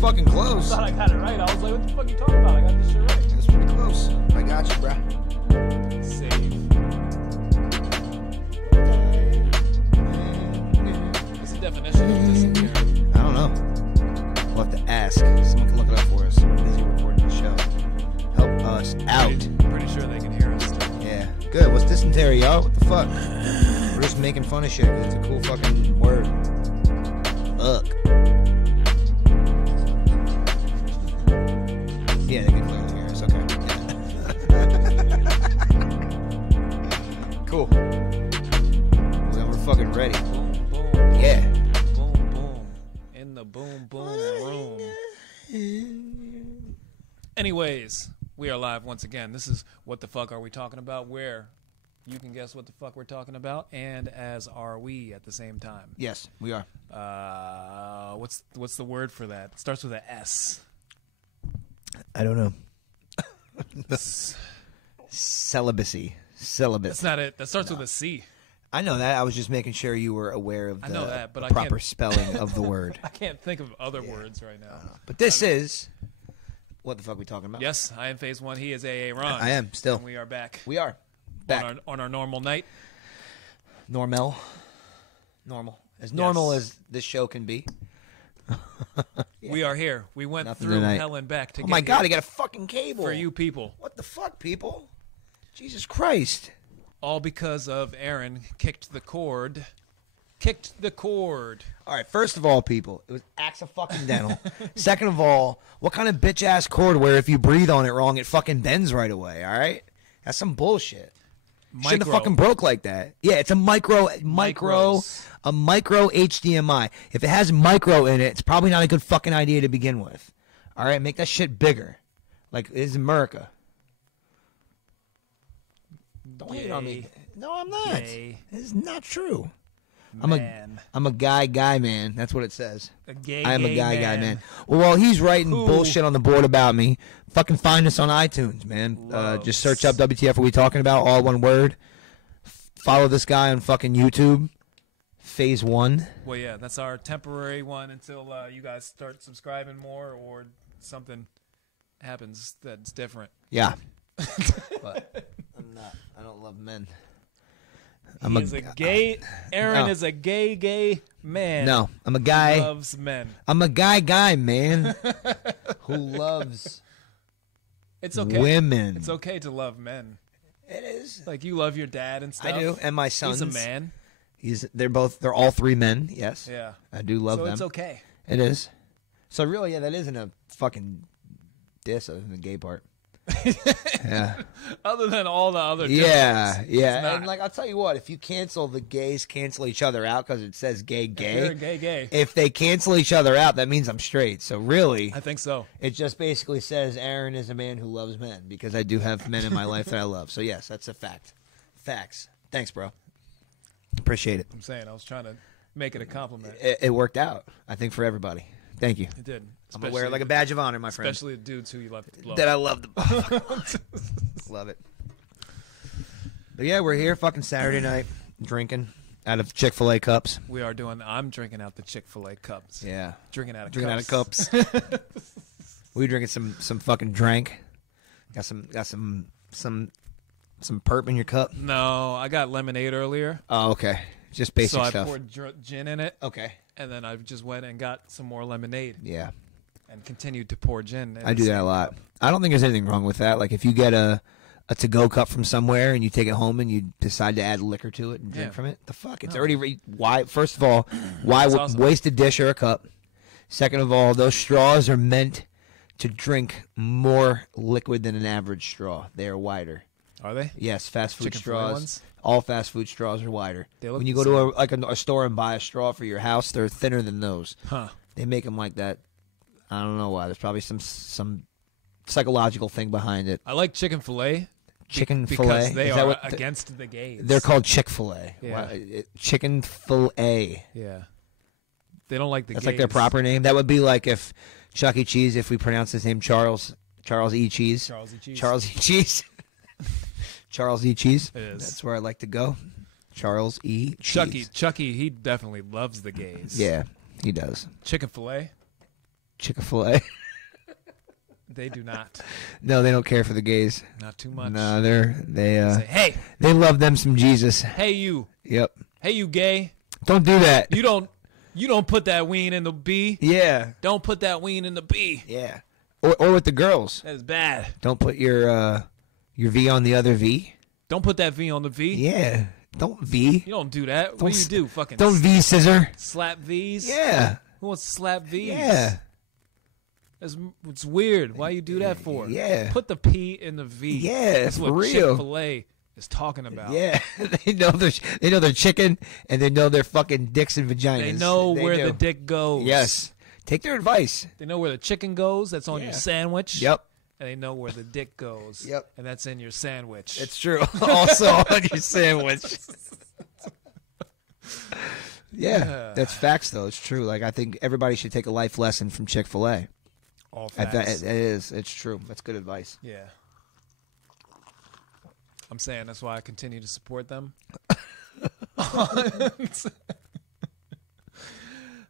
fucking close. I thought I got it right. I was like, what the fuck are you talking about? I got this shit right. That's pretty close. I got you, bro. Save. What's the definition of disappear? I don't know. We'll have to ask. Someone can look it up for us. We're busy recording the show. Help us out. Pretty sure they can hear us. Yeah. Good. What's dysentery, y'all? What the fuck? We're just making fun of shit because it's a cool fucking word. Fuck. Yeah, they can clearly hear us. Okay. Cool. Well, then we're fucking ready. Boom, boom. Yeah. Boom, boom. In the boom, boom room. Anyways, we are live once again. This is What the Fuck Are We Talking About? Where you can guess what the fuck we're talking about, and as are we at the same time. Yes, we are. What's the word for that? It starts with a S. I don't know. Celibacy. Celibate. That's not it. That starts with a C. I know that. I was just making sure you were aware of I know that, but I proper can't- spelling of the word. I can't think of other words right now. But this is what the fuck we talking about? Yes, I am Phase 1. He is AA Ron. I am still. And we are back. We are back. On our normal night. Normal. As normal as this show can be. We are here. We went Nothing through tonight. hell and back to Oh get my god! here I got a fucking cable for you people. What the fuck, people? Jesus Christ! All because of Aaron kicked the cord. Kicked the cord. All right. First of all, people, it was accidental. Second of all, what kind of bitch ass cord where if you breathe on it wrong, it fucking bends right away? All right. That's some bullshit. Shouldn't have fucking broke like that. Yeah, it's a micro HDMI. If it has micro in it, it's probably not a good fucking idea to begin with. All right, make that shit bigger, like it is in America. Don't hate on me. No, I'm not. Gay. This is not true. Man. I'm a guy man. That's what it says. A gay, I am a gay guy man. Well, while he's writing Who- bullshit on the board about me, fucking find us on iTunes, man. Just search up WTF. Are we talking about? All one word. Follow this guy on fucking YouTube. Phase 1. Well, yeah, that's our temporary one until you guys start subscribing more or something happens that's different. Yeah. But I'm not. I don't love men. Aaron is a gay man. No, I'm a Who guy. loves men. I'm a guy, man, who loves It's okay. women. It's okay to love men. It is. Like you love your dad and stuff. I do, and my sons. He's a man. They're all three men. Yes. Yeah. I do love so them. it's okay. It is. So really, yeah, that isn't a fucking diss other than the gay part. Yeah. Other than all the other Yeah, differences, yeah. it's not. And like I'll tell you what, if you cancel the gays cancel each other out because it says You're gay. gay. If they cancel each other out, that means I'm straight. So really, I think so. it just basically says Aaron is a man who loves men because I do have men in my life that I love. So yes, that's a fact. Facts. Thanks, bro. Appreciate it. I'm saying I was trying to make it a compliment. It worked out, I think, for everybody. Thank you. It did. I'm gonna wear it like a badge of honor, my friend. Especially the dudes who you love. That I love love it. But yeah, we're here, fucking Saturday night, drinking out of Chick-fil-A cups. We are doing. I'm drinking out the Chick-fil-A cups. Yeah, Drinking out of cups. We drinking some fucking drink. Got some perp in your cup. No, I got lemonade earlier. Oh, okay. Just basic so I stuff. poured gin in it. Okay. And then I just went and got some more lemonade Yeah, and continued to pour gin. in I the do that same a lot. cup. I don't think there's anything wrong with that. Like if you get a to-go cup from somewhere and you take it home and you decide to add liquor to it and drink Yeah. from it, the fuck? It's No. already why. First of all, why It's awesome. waste a dish or a cup? Second of all, those straws are meant to drink more liquid than an average straw. They are wider. Are they? Yes, fast food Chicken-fil-A straws. ones? All fast food straws are wider. They look When you the go to a store and buy a straw for your house, they're thinner than those. Huh. They make them like that. I don't know why. There's probably some psychological thing behind it. I like chicken fillet Chicken because fillet. they Is that are what against the gays. they're called Chick-fil-A. Yeah. Chicken fillet. Yeah. They don't like the That's gays. like their proper name. That would be like if Chuck E. Cheese, if we pronounce his name Charles E. Cheese. Charles E. Cheese. Charles E. Cheese. Charles E. Cheese. It is. That's where I like to go. Charles E. Cheese. Chucky, he definitely loves the gays. Yeah, he does. Chicken fillet. Chick-fil-A. They do not. No, they don't care for the gays. Not too much. No, they Say, hey, they love them some Jesus. hey you. Yep. Hey you gay. Don't do that. You don't put that ween in the B. Yeah. Don't put that ween in the B. Yeah. Or with the girls. That is bad. Don't put your V on the other V. Don't put that V on the V. Yeah. Don't V. You don't do that. What do you do? Fucking Don't V scissor. slap V's? Yeah. Who wants to slap V's? Yeah. It's weird. Why you do that for? Yeah. Put the P in the V. Yeah, That's what for real. Chick-fil-A is talking about. Yeah. they know their chicken and they know their fucking dicks and vaginas. They know where do. the dick goes. Yes. Take their advice. They know where the chicken goes. That's on your sandwich. Yep. And they know where the dick goes. Yep. And that's in your sandwich. It's true. Also on your sandwich. Yeah, that's facts though. It's true. Like I think everybody should take a life lesson from Chick-fil-A. All facts. It is. It's true. That's good advice. Yeah. I'm saying that's why I continue to support them.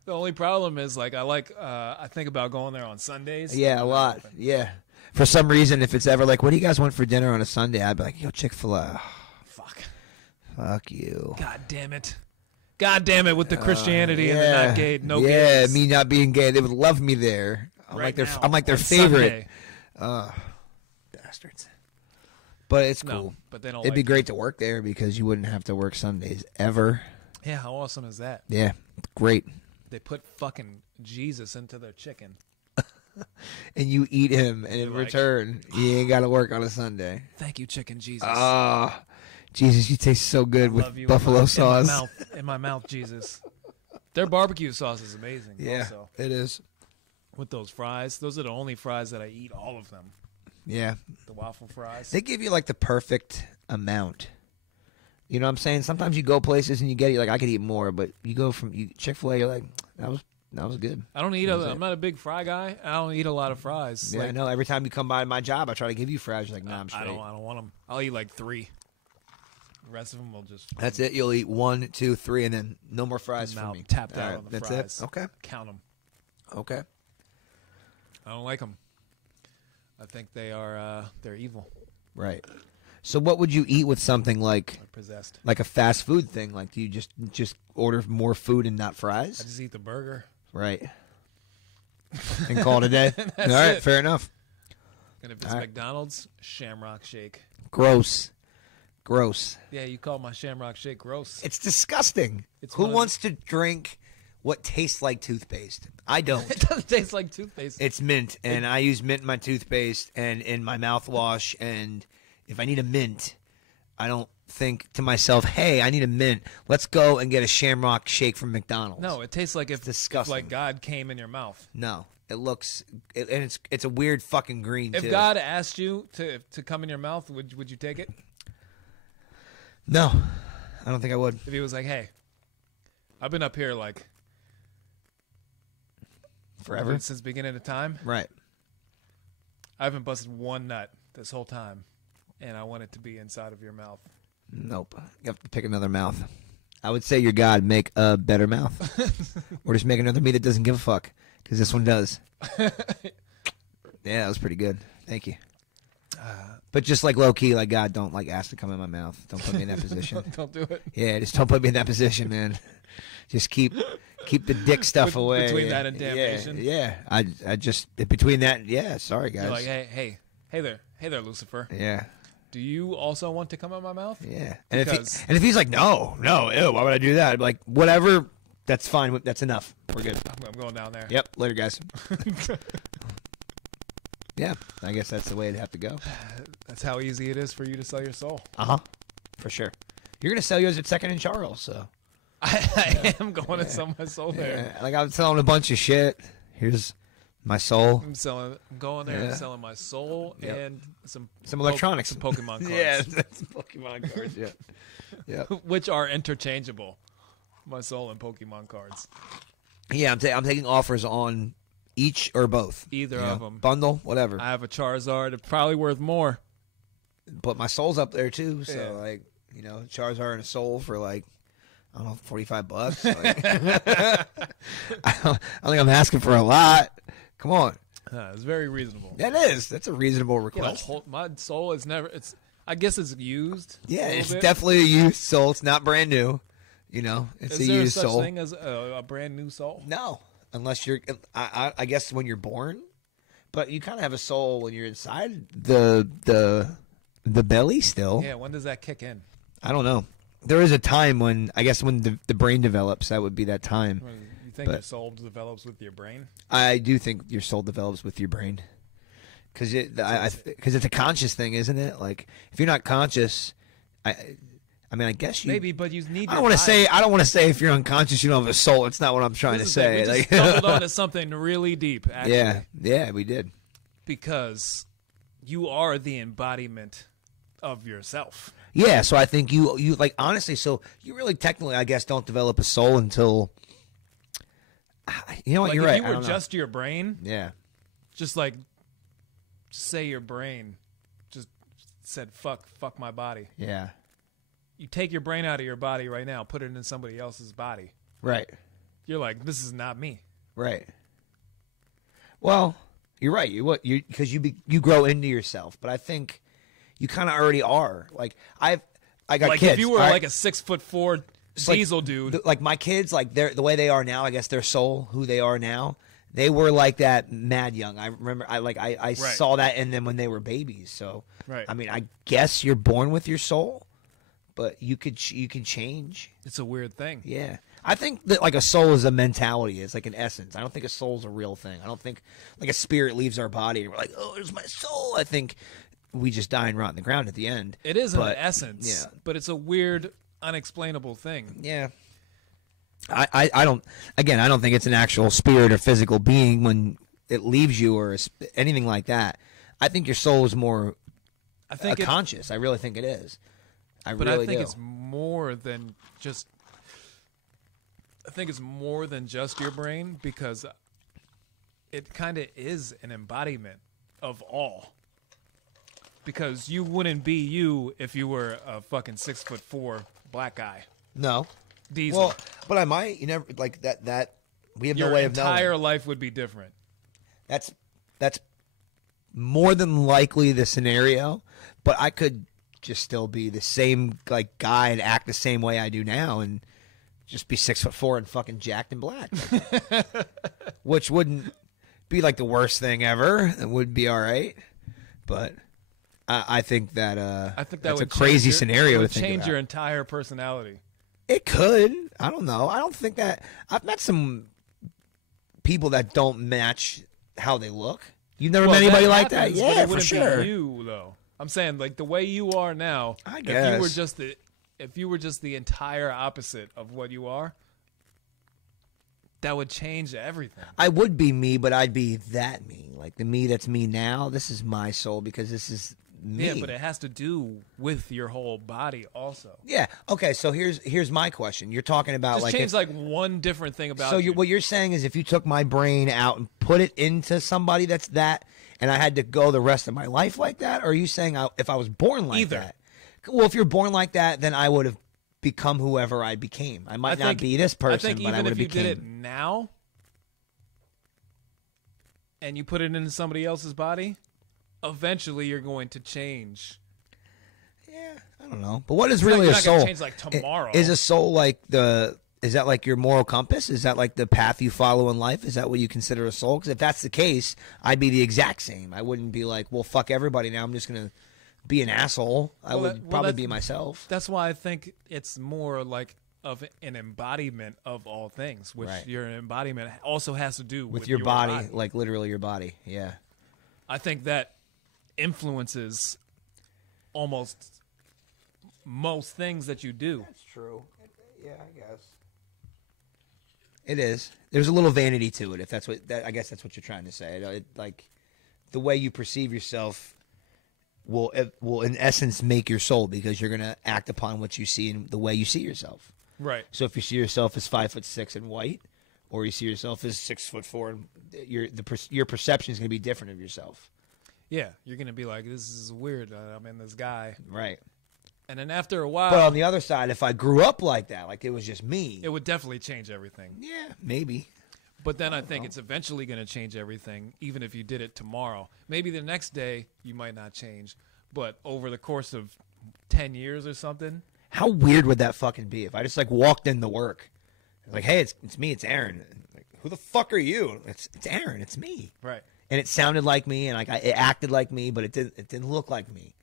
The only problem is I think about going there on Sundays. Yeah, a lot. Yeah. For some reason, if it's ever like, what do you guys want for dinner on a Sunday? I'd be like, yo, Chick-fil-A. Fuck. Fuck you. God damn it. God damn it with the Christianity and the not gay, no yeah, gays. me not being gay, they would love me there. I'm like their favorite. Bastards. But it's cool. No, but they don't. It'd be great to work there because you wouldn't have to work Sundays ever. Yeah, how awesome is that? Yeah, great. They put fucking Jesus into their chicken. And you eat him, and in You're like, return, you ain't got to work on a Sunday. Thank you, chicken Jesus. Ah, Jesus, you taste so good Love with you buffalo sauce. In my mouth, Jesus. Their barbecue sauce is amazing. Yeah, also. it is. With those fries, those are the only fries that I eat. All of them. Yeah, The waffle fries. they give you like the perfect amount. You know what I'm saying? Sometimes you go places and you get it like I could eat more, but you go from Chick-fil-A, you're like that was good. I don't eat. I'm not a big fry guy. I don't eat a lot of fries. Yeah, I know. Every time you come by my job, I try to give you fries. You're like, nah, I'm straight. I don't want them. I'll eat like 3. The rest of them will just. That's it. You'll eat 1, 2, 3, and then no more fries for Now me. tapped All out right, on the that's fries. it. Okay. Count them. Okay. I don't like them. I think they are. They're evil. Right. So what would you eat with something like They're possessed. a fast food thing? Like, do you just order more food and not I fries? just eat the burger. Right. And call it a day. All right, it. fair enough. And if it's All right. McDonald's, Shamrock Shake. Gross. Yeah, you call my Shamrock Shake gross. It's disgusting. It's Who one of wants to drink what tastes like toothpaste? I don't. It doesn't taste like toothpaste. It's mint, and I use mint in my toothpaste and in my mouthwash. And if I need a mint, I don't think to myself, "Hey, I need a mint. Let's go and get a Shamrock Shake from McDonald's." No, it tastes like if disgusting. like God came in your mouth. No, it looks, and it's a weird fucking green If too. God asked you to come in your mouth, would you take it? No, I don't think I would. If he was like, "Hey, I've been up here like Forever, since beginning of time. right? I haven't busted one nut this whole time, and I want it to be inside of your mouth." Nope. You have to pick another mouth. I would say your God make a better mouth, or just make another me that doesn't give a fuck, because this one does. Yeah, that was pretty good. Thank you. But just like low key, like God, don't like ask to come in my mouth. Don't put me in that position. Don't do it. Yeah, just don't put me in that position, man. Just keep the dick stuff away. Between yeah. that and damnation. Yeah, I just between that. Yeah, sorry guys. You're like, hey there, Lucifer. Yeah, Do you also want to come in my mouth? yeah. And Because- if he's like, no, ew, why would I do that? I'd be like, whatever. That's fine. That's enough. We're good. I'm going down there. Yep. Later, guys. Yeah, I guess that's the way it'd have to go. That's how easy it is for you to sell your soul. For sure. You're gonna sell yours at Second and Charles, so. I am going to sell my soul there. Yeah, like I'm selling a bunch of shit. Here's my soul. I'm going there Yeah. and selling my soul Yep. and some Electronics. some Pokemon cards. Yeah, that's Pokemon cards. Yeah. Yeah. Which are interchangeable. My soul and Pokemon cards. Yeah, I'm taking offers on each or both. Either You know, of them. Bundle, whatever. I have a Charizard. It's probably worth more. But my soul's up there too, so Yeah. like, you know, Charizard and a soul for like, I don't know, $45. Like, I don't think I'm asking for a lot. Come on. It's very reasonable. That is. That's a reasonable You know, request. my soul is never. I guess it's used. Yeah, a little it's bit. definitely a used soul. It's not brand new. You know, it's Is a there used such soul. thing as a brand new soul? No, unless you're. I guess when you're born, but you kind of have a soul when you're inside the belly still. Yeah. When does that kick in? I don't know. There is a time when I guess when the brain develops, that would be that time. You think But- your soul develops with your brain? I do think your soul develops with your brain, because because it's a conscious thing, isn't it? Like if you're not conscious, I mean, I guess you Maybe, but you need. I don't want to say. I don't want to say if you're unconscious, you don't have a soul. It's not what I'm trying to say. We just Like, stumbled onto something really deep. Actually, yeah, we did. because you are the embodiment of yourself. Yeah, so I think you like honestly. So you really technically, I guess, don't develop a soul until. You know what? Like You're if right. you I were don't know. just your brain, Yeah. just like say your brain just said fuck my body. Yeah. You take your brain out of your body right now, put it in somebody else's body. Right. You're like, this is not me. Right. Well, you're right. You because you grow into yourself, but I think you kind of already are. Like I got Like kids. if you were all right? like a 6'4" like, diesel dude. Like my kids, like the way they are now, I guess their soul, who they are now, they were like that mad young. I remember, I saw that in them when they were babies. So, Right. I mean, I guess you're born with your soul, but you can change. It's a weird thing. Yeah, I think that like a soul is a mentality. It's like an essence. I don't think a soul's a real thing. I don't think like a spirit leaves our body and we're like, oh, there's my soul. I think we just die and rot in the ground at the end. It is an But, essence, yeah. but it's a weird, unexplainable thing. Yeah. I don't, again, I don't think it's an actual spirit or physical being when it leaves you or anything like that. I think your soul is more I think conscious. I really think it is. but really I think do. it's more than just. I think it's more than just your brain because it kind of is an embodiment of all. Because you wouldn't be you if you were a fucking 6'4" black guy. No. Diesel. Well, but I might. You never, like that we have Your no way of knowing. entire life would be different. That's more than likely the scenario, but I could just still be the same like guy and act the same way I do now and just be 6'4" and fucking jacked and black. Which wouldn't be like the worst thing ever. It would be all right. But I think that I think that that's a would crazy change scenario it would to think change about. your entire personality. It could. I don't know. I don't think that. I've met some people that don't match how they look. You've never met anybody like that? happens, but Yeah, it for wouldn't sure. Be you though. I'm saying like the way you are now. I If you were guess. if you were just the entire opposite of what you are, that would change everything. I would be me, but I'd be that me. Like the me that's me now, this is my soul because this is me. Yeah, but it has to do with your whole body also. Yeah. Okay, so here's my question. You're talking about Just like change if, like one different thing about so you. what you're saying is if you took my brain out and put it into somebody that's that and I had to go the rest of my life like that, or are you saying if I was born like Either. that? Well, if you're born like that, then I would have become whoever I became. I might not be this person, I think but I even would if have you became. did it now and you put it into somebody else's body, eventually you're going to change. Yeah, I don't know. But what is It's not- really you're a not gonna soul? change, like, tomorrow. Is a soul like is that like your moral compass? Is that like the path you follow in life? Is that what you consider a soul? Because if that's the case, I'd be the exact same. I wouldn't be like, well, fuck everybody now. I'm just going to be an asshole. I would probably be myself. That's why I think it's more like of an embodiment of all things, which Right. your embodiment also has to do With your body, like literally your body. Yeah. I think that influences almost most things that you do. That's true. Yeah, I guess. It is. There's a little vanity to it, if that's what I guess that's what you're trying to say. Like the way you perceive yourself will in essence make your soul because you're gonna act upon what you see and the way you see yourself. Right. So if you see yourself as 5'6" and white, or you see yourself as 6'4", and your perception is gonna be different of yourself. Yeah, you're going to be like, this is weird. I'm in this guy. Right. And then after a while, But on the other side, if I grew up like that, like it was just me, it would definitely change everything. yeah, maybe. But then I think it's eventually going to change everything, even if you did it tomorrow. Maybe the next day you might not change, but over the course of 10 years or something. How weird would that fucking be if I just like walked into work, like, hey, it's me, it's Aaron. Like, who the fuck are you? It's Aaron, it's me. Right. And it sounded like me, and like it acted like me, but it didn't look like me.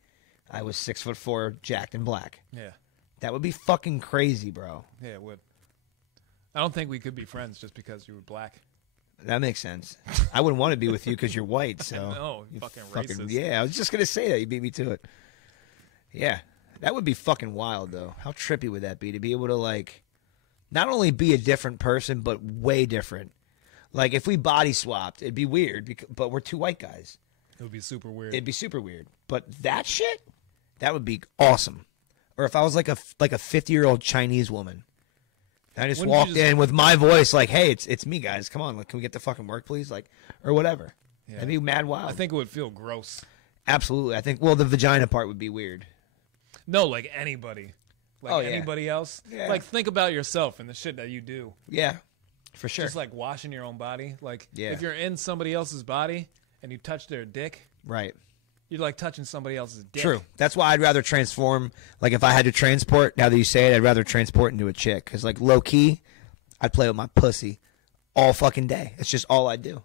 I was 6'4", jacked and black. Yeah. That would be fucking crazy, bro. Yeah, it would. I don't think we could be friends just because you were black. That makes sense. I wouldn't want to be with you because you're white. So No, you fucking racist. Yeah, I was just gonna say that. You beat me to it. Yeah, that would be fucking wild, though. How trippy would that be to be able to like, not only be a different person, but way different. Like if we body swapped, it'd be weird. But we're two white guys. It would be super weird. It'd be super weird. But that shit, that would be awesome. Or if I was like a 50-year-old Chinese woman. I just walked in with my voice, like, "Hey, it's me, guys. Come on, like, can we get to fucking work, please?" Like, or whatever. Yeah. That'd be mad wild. I think it would feel gross. Absolutely. I think. Well, the vagina part would be weird. No, like anybody, like anybody else. Yeah. Like think about yourself and the shit that you do. Yeah, for sure. Just like washing your own body. Like Yeah. if you're in somebody else's body and you touch their dick, Right. you're like touching somebody else's dick. True. That's why I'd rather transform. Like, if I had to transport, now that you say it, I'd rather transport into a chick. Because, like, low key, I'd play with my pussy all fucking day. It's just all I do.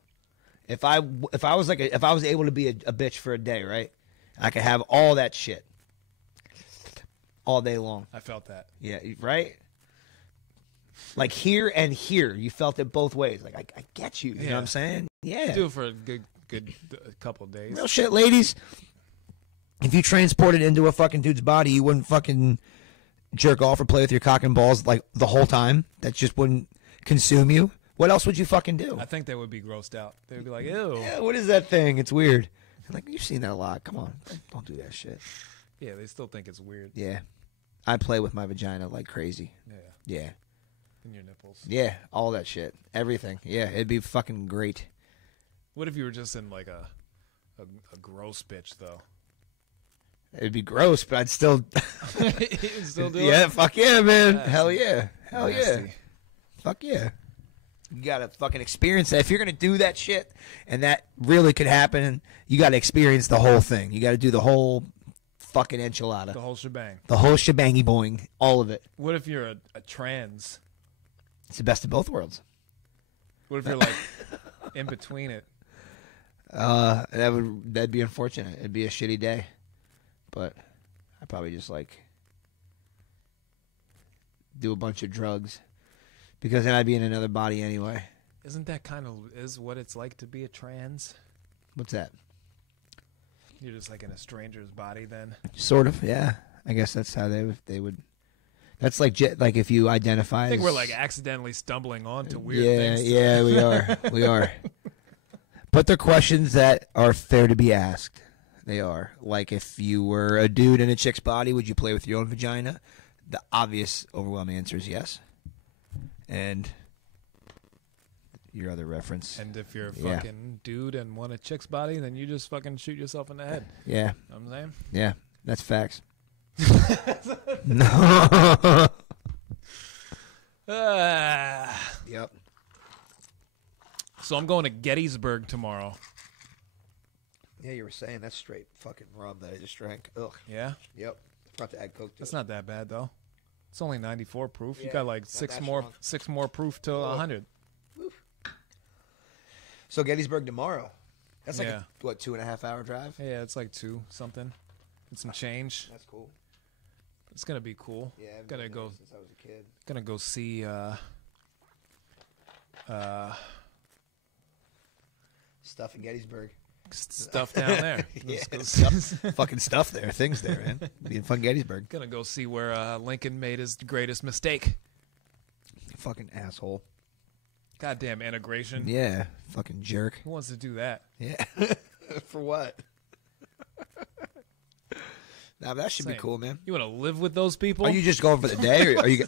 If I was able to be a bitch for a day, right? I could have all that shit all day long. I felt that. Yeah, right? Like here and here, you felt it both ways. Like, I get you. You know what I'm saying? Yeah. Do it for a good couple of days. Real shit, ladies. If you transported into a fucking dude's body, you wouldn't fucking jerk off or play with your cock and balls like the whole time. That just wouldn't consume you. What else would you fucking do? I think they would be grossed out. They would be like, ew. Yeah, what is that thing? It's weird. I'm like, you've seen that a lot. Come on. Don't do that shit. Yeah, they still think it's weird. Yeah. I play with my vagina like crazy. Yeah. Yeah. And your nipples. Yeah, all that shit. Everything. Yeah, it'd be fucking great. What if you were just in like a gross bitch though? It'd be gross, but I'd still... You'd still do it? Yeah, fuck yeah, man. Nasty. Hell yeah. Hell yeah. Nasty. Fuck yeah. You gotta fucking experience that. If you're gonna do that shit, and that really could happen, you gotta experience the whole thing. You gotta do the whole fucking enchilada. The whole shebang. The whole shebangy boing. All of it. What if you're a trans? It's the best of both worlds. What if you're like in between it? That'd be unfortunate. It'd be a shitty day. But I'd probably just like do a bunch of drugs. Because then I'd be in another body anyway. Isn't that kind of is what it's like to be a trans? What's that? You're just like in a stranger's body then? Sort of, yeah. I guess that's how they would. That's like if you identify. I think as, we're like accidentally stumbling onto weird things. Yeah, we are. We are. But they're questions that are fair to be asked. They are. Like, if you were a dude in a chick's body, would you play with your own vagina? The obvious, overwhelming answer is yes. And your other reference. And if you're a fucking dude and want a chick's body, then you just fucking shoot yourself in the head. Yeah. You know what I'm saying? Yeah, that's facts. No. Yep. So I'm going to Gettysburg tomorrow. Yeah, you were saying that's straight fucking rum that I just drank. Ugh. Yeah? Yep. Forgot to add Coke to That's it. not that bad, though. It's only 94 proof. You Yeah, got like not six that more strong. proof to 100. So Gettysburg tomorrow. That's like Yeah. a 2.5 hour drive? Yeah, it's like 2 something. And some change. That's cool. It's gonna be cool. Yeah, I've Gonna been go there since I was a kid. gonna go see Stuff in Gettysburg. stuff down there. Yeah, Let's go Fucking stuff there. Things there, man. Be in fucking Gettysburg. Gonna go see where Lincoln made his greatest mistake. Fucking asshole. Goddamn integration. Yeah. Fucking jerk. Who wants to do that? Yeah. For what? Nah, but that should be Same. cool, man. You want to live with those people? Are you just going for the day, or are you?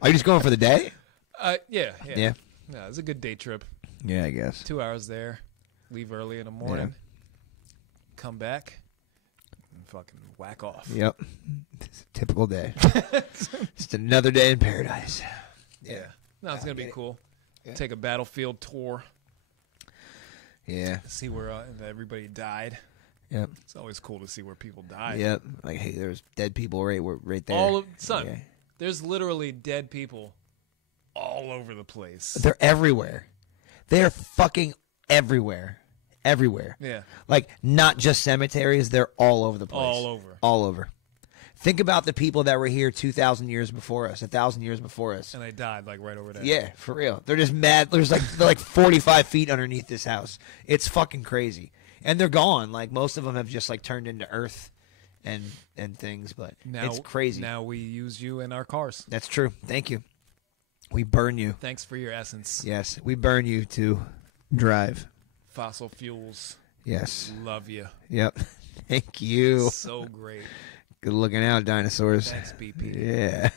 Are you just going for the day? Yeah. Yeah. Yeah, it's a good day trip. Yeah, I guess. 2 hours there. Leave early in the morning. Come back. And fucking whack off. Yep. It's a typical day. Just another day in paradise. Yeah. No, it's gonna be cool. Yeah. Take a battlefield tour. Yeah. See where everybody died. Yep. It's always cool to see where people died. Yep. Like, hey, there's dead people right there. Son, there's literally dead people all over the place. They're everywhere. They're fucking everywhere. Everywhere. Yeah. Like, not just cemeteries. They're all over the place. All over. All over. Think about the people that were here 2,000 years before us, 1,000 years before us. And they died, like, right over there. Yeah, for real. They're just mad. They're like 45 feet underneath this house. It's fucking crazy. And they're gone. Like, most of them have just, like, turned into earth and things. But it's crazy. Now we use you in our cars. That's true. Thank you. We burn you. Thanks for your essence. Yes, we burn you to drive. Fossil fuels. Yes. Love you. Yep. Thank you. So great. Good looking out, dinosaurs. Thanks, BP. Yeah.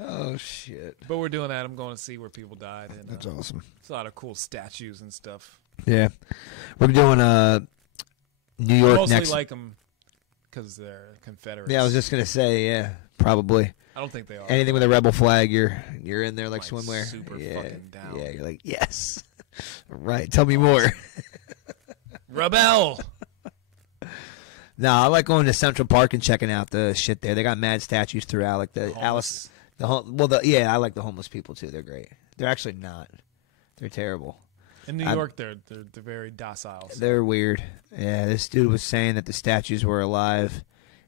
Oh, shit. But we're doing that. I'm going to see where people died. And, that's awesome. It's a lot of cool statues and stuff. Yeah. We're doing New York mostly next. like them because they're Confederates. Yeah, I was just going to say, yeah, probably. I don't think they are. Anything with a rebel flag, you're in there like I'm swimwear. Super yeah. fucking down. Yeah, you're like, yes. Right. Tell me more. Rebel. No, I like going to Central Park and checking out the shit there. They got mad statues throughout, like the Alice. I like the homeless people too. They're great. They're actually not. They're terrible. In New York, they're very docile. So. They're weird. Yeah, this dude was saying that the statues were alive,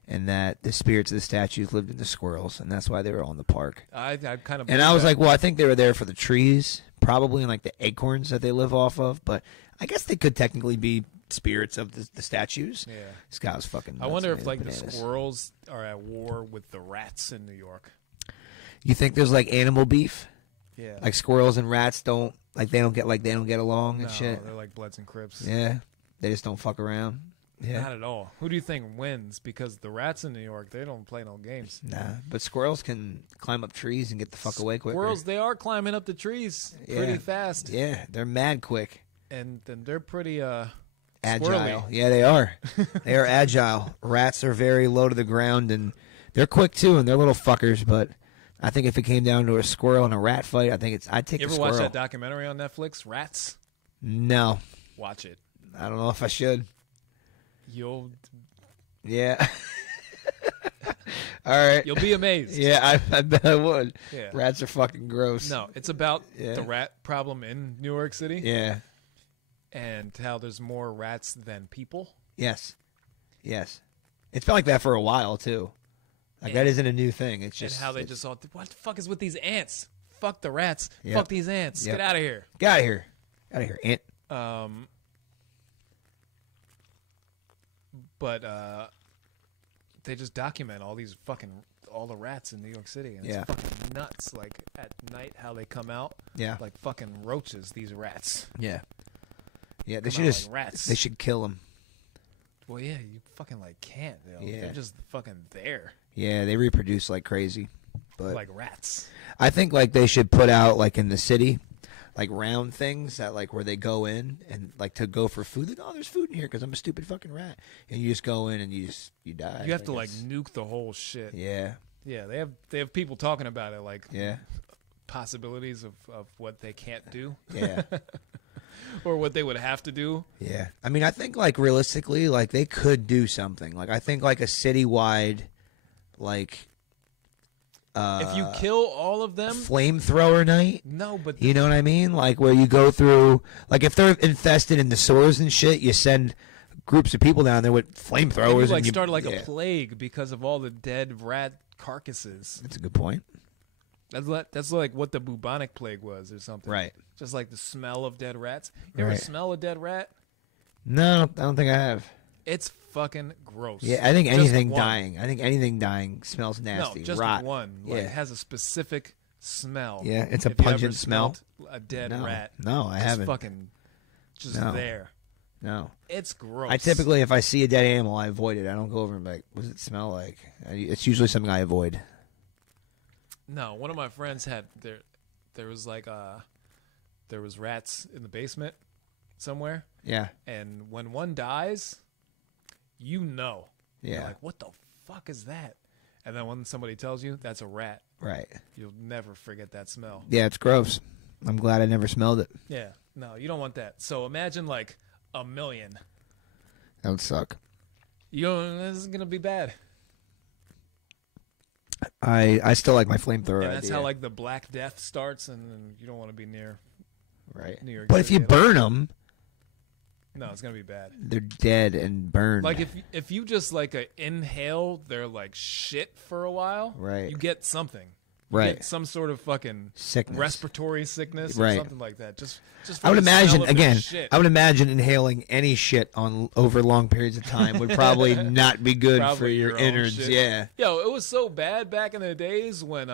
and that the spirits of the statues lived in the squirrels, and that's why they were all in the park. I kind of. And I was like, well, I think they were there for the trees, probably, and like the acorns that they live off of. But I guess they could technically be spirits of the statues. Yeah. This guy was fucking nuts. I wonder if like bananas. the squirrels are at war with the rats in New York. You think there's like animal beef? Yeah. Like squirrels and rats don't get along and shit. They're like Bloods and Crips. Yeah. They just don't fuck around. Yeah. Not at all. Who do you think wins? Because the rats in New York, they don't play no games. Nah, but squirrels can climb up trees and get the fuck away quicker. Squirrels, they are climbing up the trees pretty fast. Yeah, they're mad quick. And then they're pretty agile. squirrely. Yeah, they are. They are agile. Rats are very low to the ground, and they're quick too, and they're little fuckers. But I think if it came down to a squirrel and a rat fight, I'd take the squirrel. You ever watch that documentary on Netflix, Rats? No. Watch it. I don't know if I should. Yeah. All right. You'll be amazed. Yeah, I bet I would. Yeah. Rats are fucking gross. No, it's about the rat problem in New York City. Yeah. And how there's more rats than people. Yes. Yes. It's been like that for a while, too. Like, that isn't a new thing. It's just... And how they just all... What the fuck is with these ants? Fuck the rats. Yep. Fuck these ants. Yep. Get out of here. Get out of here. Out of here, ant. But they just document all the rats in New York City, and it's fucking nuts. Like at night, how they come out, like fucking roaches. These rats. Yeah, they come should out just like rats. They should kill them. Well, yeah, you fucking like can't. They're just fucking there. Yeah, they reproduce like crazy, but like rats. I think like they should put out like in the city, like round things that like where they go in and like to go for food. Like, oh, there's food in here because I'm a stupid fucking rat, and you just go in and you die. You have to like nuke the whole shit. Yeah. Yeah, they have people talking about it, like possibilities of what they can't do. Yeah. Or what they would have to do. Yeah. I mean, I think like realistically, like they could do something. Like I think like a citywide, like. If you kill all of them, flamethrower night. No, but you know what I mean. Like where you go through, like if they're infested in the sewers and shit, you send groups of people down there with flamethrowers. Like and you start like a plague because of all the dead rat carcasses. That's a good point. That's like what the bubonic plague was or something. Right. Just like the smell of dead rats. You ever smell a dead rat? No, I don't think I have. It's fucking gross. Yeah, I think anything dying. I think anything dying smells nasty. No, just Rot. one. Like, it has a specific smell. Yeah, it's a Have you pungent ever smell. smelled a dead No. rat. No, I haven't. Fucking just No. there. No. It's gross. I typically, if I see a dead animal, I avoid it. I don't go over and be like, what does it smell like? It's usually something I avoid. No, one of my friends had there was like there was rats in the basement somewhere. Yeah. And when one dies, you know. Yeah. You're like, what the fuck is that? And then when somebody tells you that's a rat, Right. you'll never forget that smell. Yeah, it's gross. I'm glad I never smelled it. Yeah. No, you don't want that. So imagine like 1 million. That would suck. This is gonna be bad. I still like my flamethrower And that's idea. how like the Black Death starts, and then you don't want to be near right. New York But if City you at all. burn them, No, it's gonna be bad. they're dead and burned. Like if you just like inhale their like shit for a while, Right. You get something. You Right. get some sort of fucking Sickness. respiratory sickness or Right. something like that. Just I would for the smell imagine of their again. shit. I would imagine inhaling any shit on over long periods of time would probably not be good for Probably your own innards. shit. Yeah. Yo, it was so bad back in the days when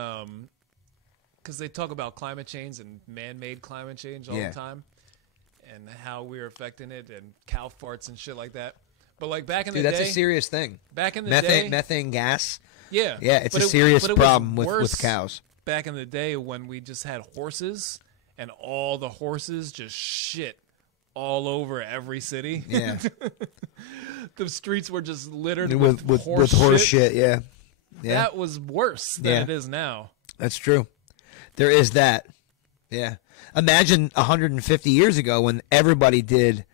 because they talk about climate change and man-made climate change all Yeah. the time, and how we're affecting it, and cow farts and shit like that. But like back in Dude, the that's day, a serious thing. back in the day, Methane gas. yeah, Yeah, it's but a serious but it was problem with worse cows. Back in the day when we just had horses, and all the horses just shit all over every city. Yeah. The streets were just littered with horse horse shit. shit. Yeah. Yeah. That was worse than Yeah. it is now. That's true. There is that. Yeah. Imagine 150 years ago when everybody did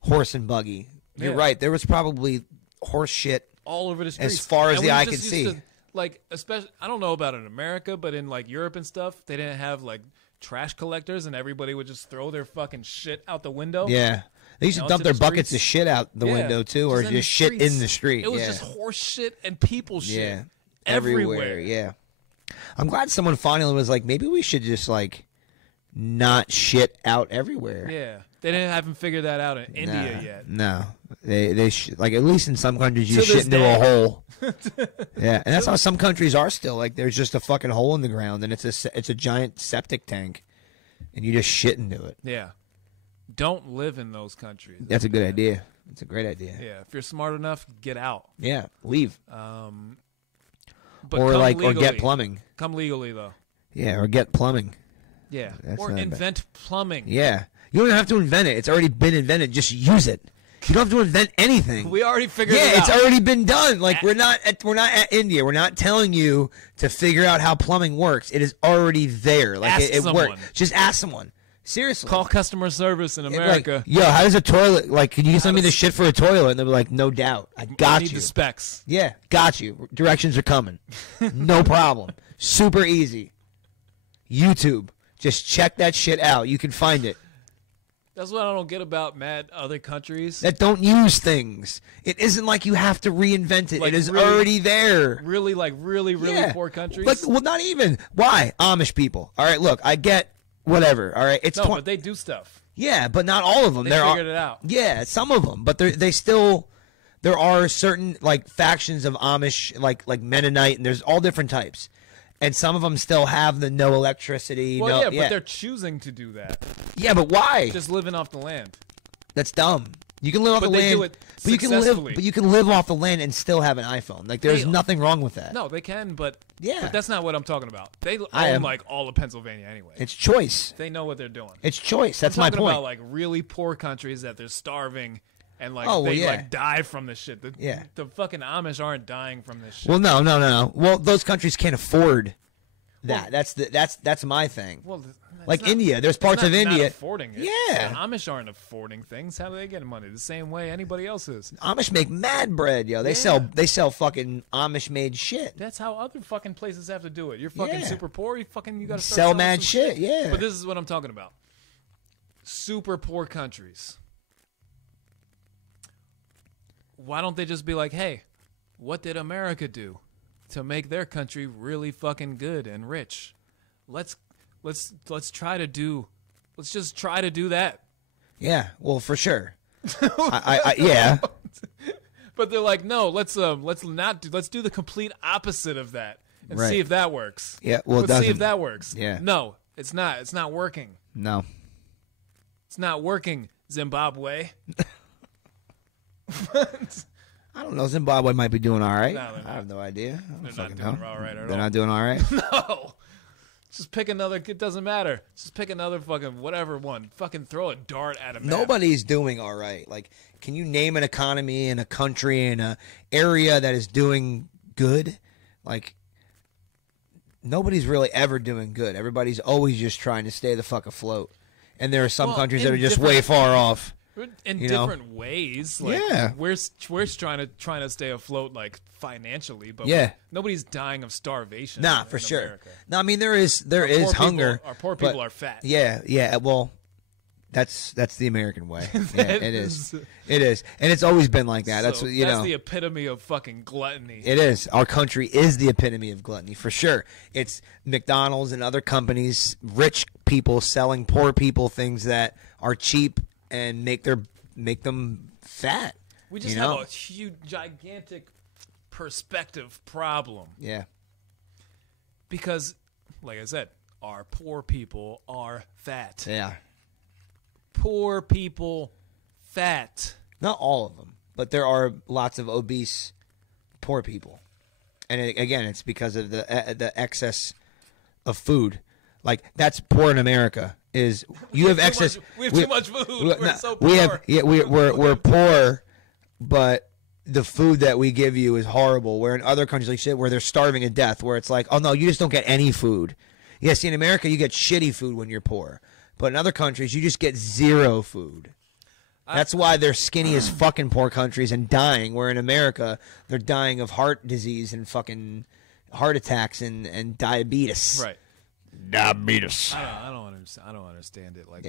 horse and buggy. You're Yeah. right. There was probably horse shit. All over the streets. far as And the we eye just could used see. to, like, especially, I don't know about in America, but in like Europe and stuff, they didn't have like trash collectors, and everybody would just throw their fucking shit out the window. Yeah. They used to Out dump to their the buckets streets. of shit out the Yeah, window too, or in the just shit streets. in the street. It was yeah. just horse shit and people shit. Yeah. Everywhere. Yeah. I'm glad someone finally was like, maybe we should just like not shit out everywhere. Yeah. They haven't figured that out in India yet. No, they like at least in some countries you To shit this into day. a hole. Yeah, and that's how some countries are still. Like there's just a fucking hole in the ground, and it's a giant septic tank, and you just shit into it. Yeah. Don't live in those countries. That's a good idea. It's a great idea. Yeah. If you're smart enough, get out. Yeah, leave But or come like legally. or get plumbing. Come legally though. Yeah, or get plumbing. Yeah. That's Or not bad. invent plumbing. Yeah, you don't have to invent it. It's already been invented. Just use it. You don't have to invent anything. We already figured Yeah, it out. it's already been done. Like we're not at India. We're not telling you to figure out how plumbing works. It is already there. Like Ask it someone. works. Just ask someone. Seriously. Call customer service in Like, America. yo, how does a toilet? Like, can you send me does- the shit for a toilet? And they'll be like, no doubt. I got need you. the specs. Yeah, got you. Directions are coming. No problem. Super easy. YouTube. Just check that shit out. You can find it. That's what I don't get about mad other countries. That don't use things. It isn't like you have to reinvent it. Like it is really- already there. really, like, really Yeah. poor countries. Like, well, not even. Why? Amish people. All right, look, I get whatever. All right, it's no, but they do stuff. yeah, but not all of them. They There figured are, it out. Yeah, some of them, but they still. There are certain like factions of Amish, like Mennonite, and there's all different types, and some of them still have the no electricity. Well, no, yeah, but they're choosing to do that. yeah, but why? Just living off the land. That's dumb. You can live off But the they land, do it but you can live, successfully. but you can live off the land and still have an iPhone. Like there's They- nothing wrong with that. No, they can, but Yeah. but that's not what I'm talking about. They I own am. like all of Pennsylvania anyway. It's choice. They know what they're doing. It's choice. That's I'm my talking point. about like really poor countries that they're starving and like Oh, well, they yeah. like die from this shit. Yeah. The fucking Amish aren't dying from this shit. Well, no. Well, those countries can't afford that. That's my thing. Well, that's Like not- India, there's they're parts not of not India. affording it. Yeah. The Amish aren't affording things. How do they get money? The same way anybody else is. Amish make mad bread, yo. They sell fucking Amish made shit. That's how other fucking places have to do it. You're fucking Yeah. super poor. You gotta start Sell selling mad some shit, yeah. But this is what I'm talking about. Super poor countries. Why don't they just be like, hey, what did America do to make their country really fucking good and rich? Let's just try to do that. Yeah, well, for sure. Yeah. But they're like, no, let's do the complete opposite of that and Right. see if that works. Yeah, well, it let's see if doesn't. that works. Yeah. No, it's not. It's not working. No. It's not working, Zimbabwe. I don't know. Zimbabwe might be doing all right. No, they're I not. have no idea. I don't They're not fucking doing know. all right at They're all. not doing all right. No. Just pick another. It doesn't matter. Just pick another fucking whatever one. Fucking throw a dart at a map. Nobody's doing all right. Like, can you name an economy in a country in a area that is doing good? Like, nobody's really ever doing good. Everybody's always just trying to stay the fuck afloat. And there are some countries that are just way far off. In different ways. Like, yeah. We're trying to stay afloat, like, financially, but nobody's dying of starvation. Nah, for sure. America. No, I mean, there is hunger. Our poor people are fat. Yeah. Well, that's the American way. Yeah, it is. It is, and it's always been like that. That's that's the epitome of fucking gluttony. It is. Our country is the epitome of gluttony for sure. It's McDonald's and other companies, rich people selling poor people things that are cheap and make them fat. We just have a huge, gigantic perspective problem. Yeah. Because, like I said, our poor people are fat. Yeah. Poor people fat. Not all of them, but there are lots of obese poor people. And again, it's because of the excess of food. Like, that's poor in America. Is you have excess. We have too much food. We're so poor. We're poor, but the food that we give you is horrible. Where in other countries like shit, where they're starving to death, where it's like, oh no, you just don't get any food. Yeah, see, in America, you get shitty food when you're poor. But in other countries, you just get zero food. That's why they're skinny as fucking poor countries and dying. Where in America, they're dying of heart disease and fucking heart attacks and diabetes. Right. Diabetes. I don't understand it. Like,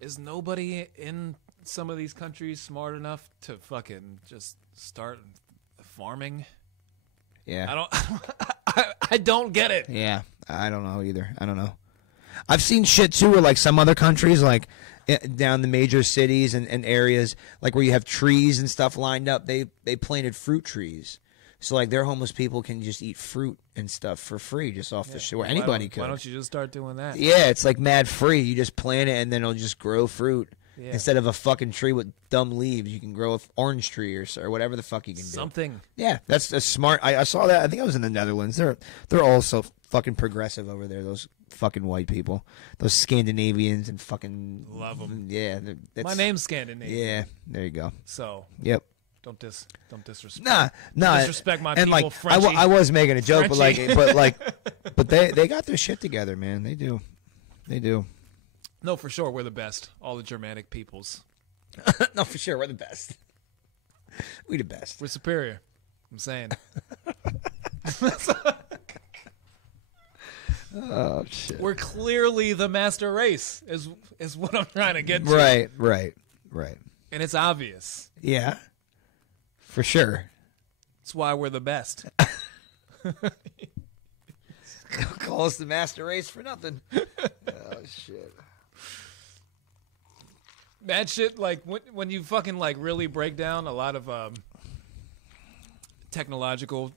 is nobody in some of these countries smart enough to fucking just start farming? Yeah. I don't get it. Yeah, I don't know either. I don't know. I've seen shit too where like some other countries, like down the major cities and areas, like where you have trees and stuff lined up, they planted fruit trees. So like their homeless people can just eat fruit and stuff for free just off the shore. Anybody could. Why don't you just start doing that? Yeah, it's like mad free. You just plant it and then it'll just grow fruit. Yeah. Instead of a fucking tree with dumb leaves, you can grow an orange tree or whatever the fuck you can do. Something. Yeah, that's a smart. I saw that. I think I was in the Netherlands. They're all so fucking progressive over there. Those fucking white people, those Scandinavians and fucking love them. Yeah, my name's Scandinavian. Yeah, there you go. So yep. Don't disrespect. Nah. Disrespect my and people. Like, Frenchie. I was making a joke, Frenchie. but they got their shit together, man. They do. No, for sure, we're the best. All the Germanic peoples. No, for sure, we're the best. We the best. We're superior. I'm saying. Oh shit. We're clearly the master race. Is what I'm trying to get to. Right. And it's obvious. Yeah. For sure. That's why we're the best. Call us the master race for nothing. Oh shit. That shit, like when you fucking like really break down a lot of technological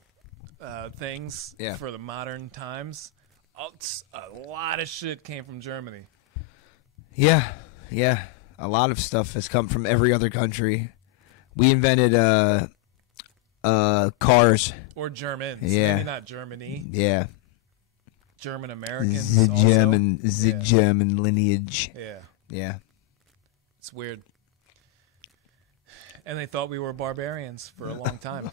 things for the modern times, a lot of shit came from Germany. Yeah. A lot of stuff has come from every other country. We invented cars. Or Germans. Yeah. Maybe not Germany. Yeah. German Americans. The German lineage. Yeah. It's weird. And they thought we were barbarians for a long time.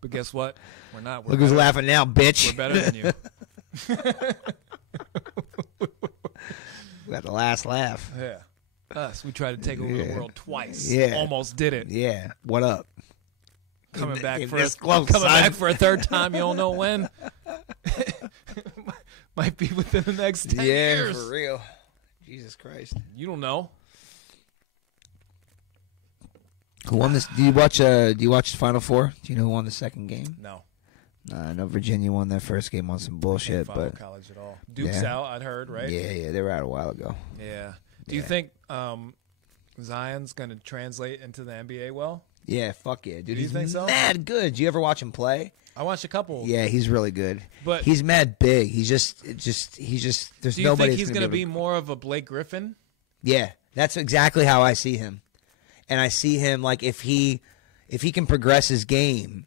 But guess what? We're not. Look who's laughing now, bitch. We're better than you. We got the last laugh. Yeah. Us. We tried to take over the world twice. Yeah. Almost did it. Yeah. What up? Coming back for back for a third time. You don't know when. Might be within the next 10 years. Yeah, for real. Jesus Christ. You don't know. Who won this? Do you watch Final Four? Do you know who won the second game? No. I know Virginia won that first game on some bullshit, Follow but college at all. Duke's out, I'd heard, right? Yeah, they were out a while ago. Yeah. Do you think Zion's going to translate into the NBA well? Yeah, fuck yeah, dude. Do you He's think so? mad good. Do you ever watch him play? I watched a couple. Yeah, he's really good. But he's mad big. He's just. There's do you nobody. think he's going to be more of a Blake Griffin? Yeah, that's exactly how I see him. And I see him like if he can progress his game,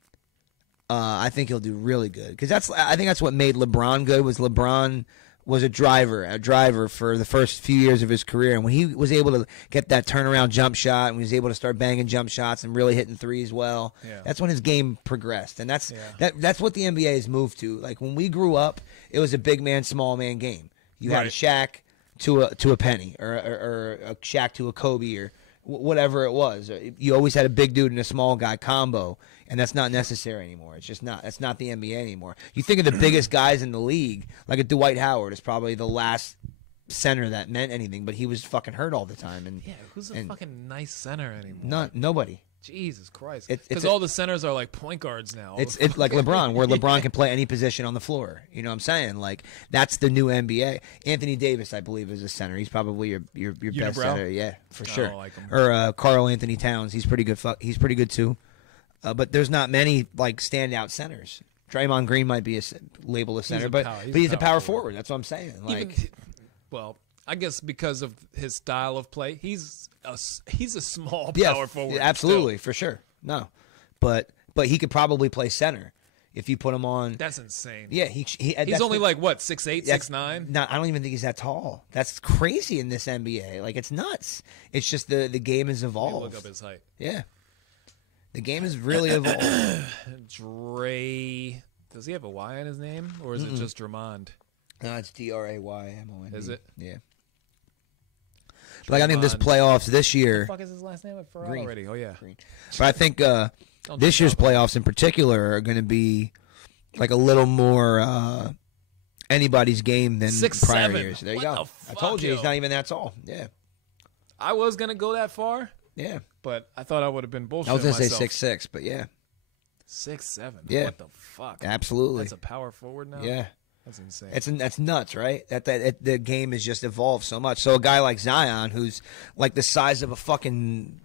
I think he'll do really good. Because I think that's what made LeBron good. Was LeBron was a driver for the first few years of his career. And when he was able to get that turnaround jump shot and he was able to start banging jump shots and really hitting threes well, that's when his game progressed. And that's what the NBA has moved to. Like when we grew up, it was a big man, small man game. You had a Shaq to a Penny or a Shaq to a Kobe or whatever it was. You always had a big dude and a small guy combo. And that's not necessary anymore. It's just not. That's not the NBA anymore. You think of the biggest guys in the league, like a Dwight Howard is probably the last center that meant anything, but he was fucking hurt all the time. And who's a fucking nice center anymore? Nobody. Jesus Christ. Because all the centers are like point guards now. It's like LeBron, where LeBron can play any position on the floor. You know what I'm saying? Like, that's the new NBA. Anthony Davis, I believe, is a center. He's probably your best center. Yeah, for sure. I don't like him. Or Karl Anthony Towns. He's pretty good. He's pretty good, too. But there's not many like standout centers. Draymond Green might be labeled a center, but he's a power forward. That's what I'm saying. Like, I guess because of his style of play, he's a small power forward. Absolutely, for sure. No, but he could probably play center if you put him on. That's insane. Yeah, he's only like what 6'8", 6'9"? No, I don't even think he's that tall. That's crazy in this NBA. Like it's nuts. It's just the game has evolved. Look up his height. Yeah. The game has really evolved. Dre, does he have a Y in his name, or is it just Draymond? No, it's Draymond. Is it? Yeah. But like, I think this playoffs this year. What the fuck is his last name? I forgot already. Oh yeah. Green. But I think this year's playoffs in particular are going to be like a little more anybody's game than 6'7". years. There you go. I told you he's not even that tall. Yeah. I was gonna go that far. Yeah. But I thought I would have been bullshit. I was going to myself. say 6'6", but yeah. 6'7". Yeah. What the fuck? Absolutely. That's a power forward now? Yeah. That's insane. That's nuts, right? That the game has just evolved so much. So a guy like Zion, who's like the size of a fucking,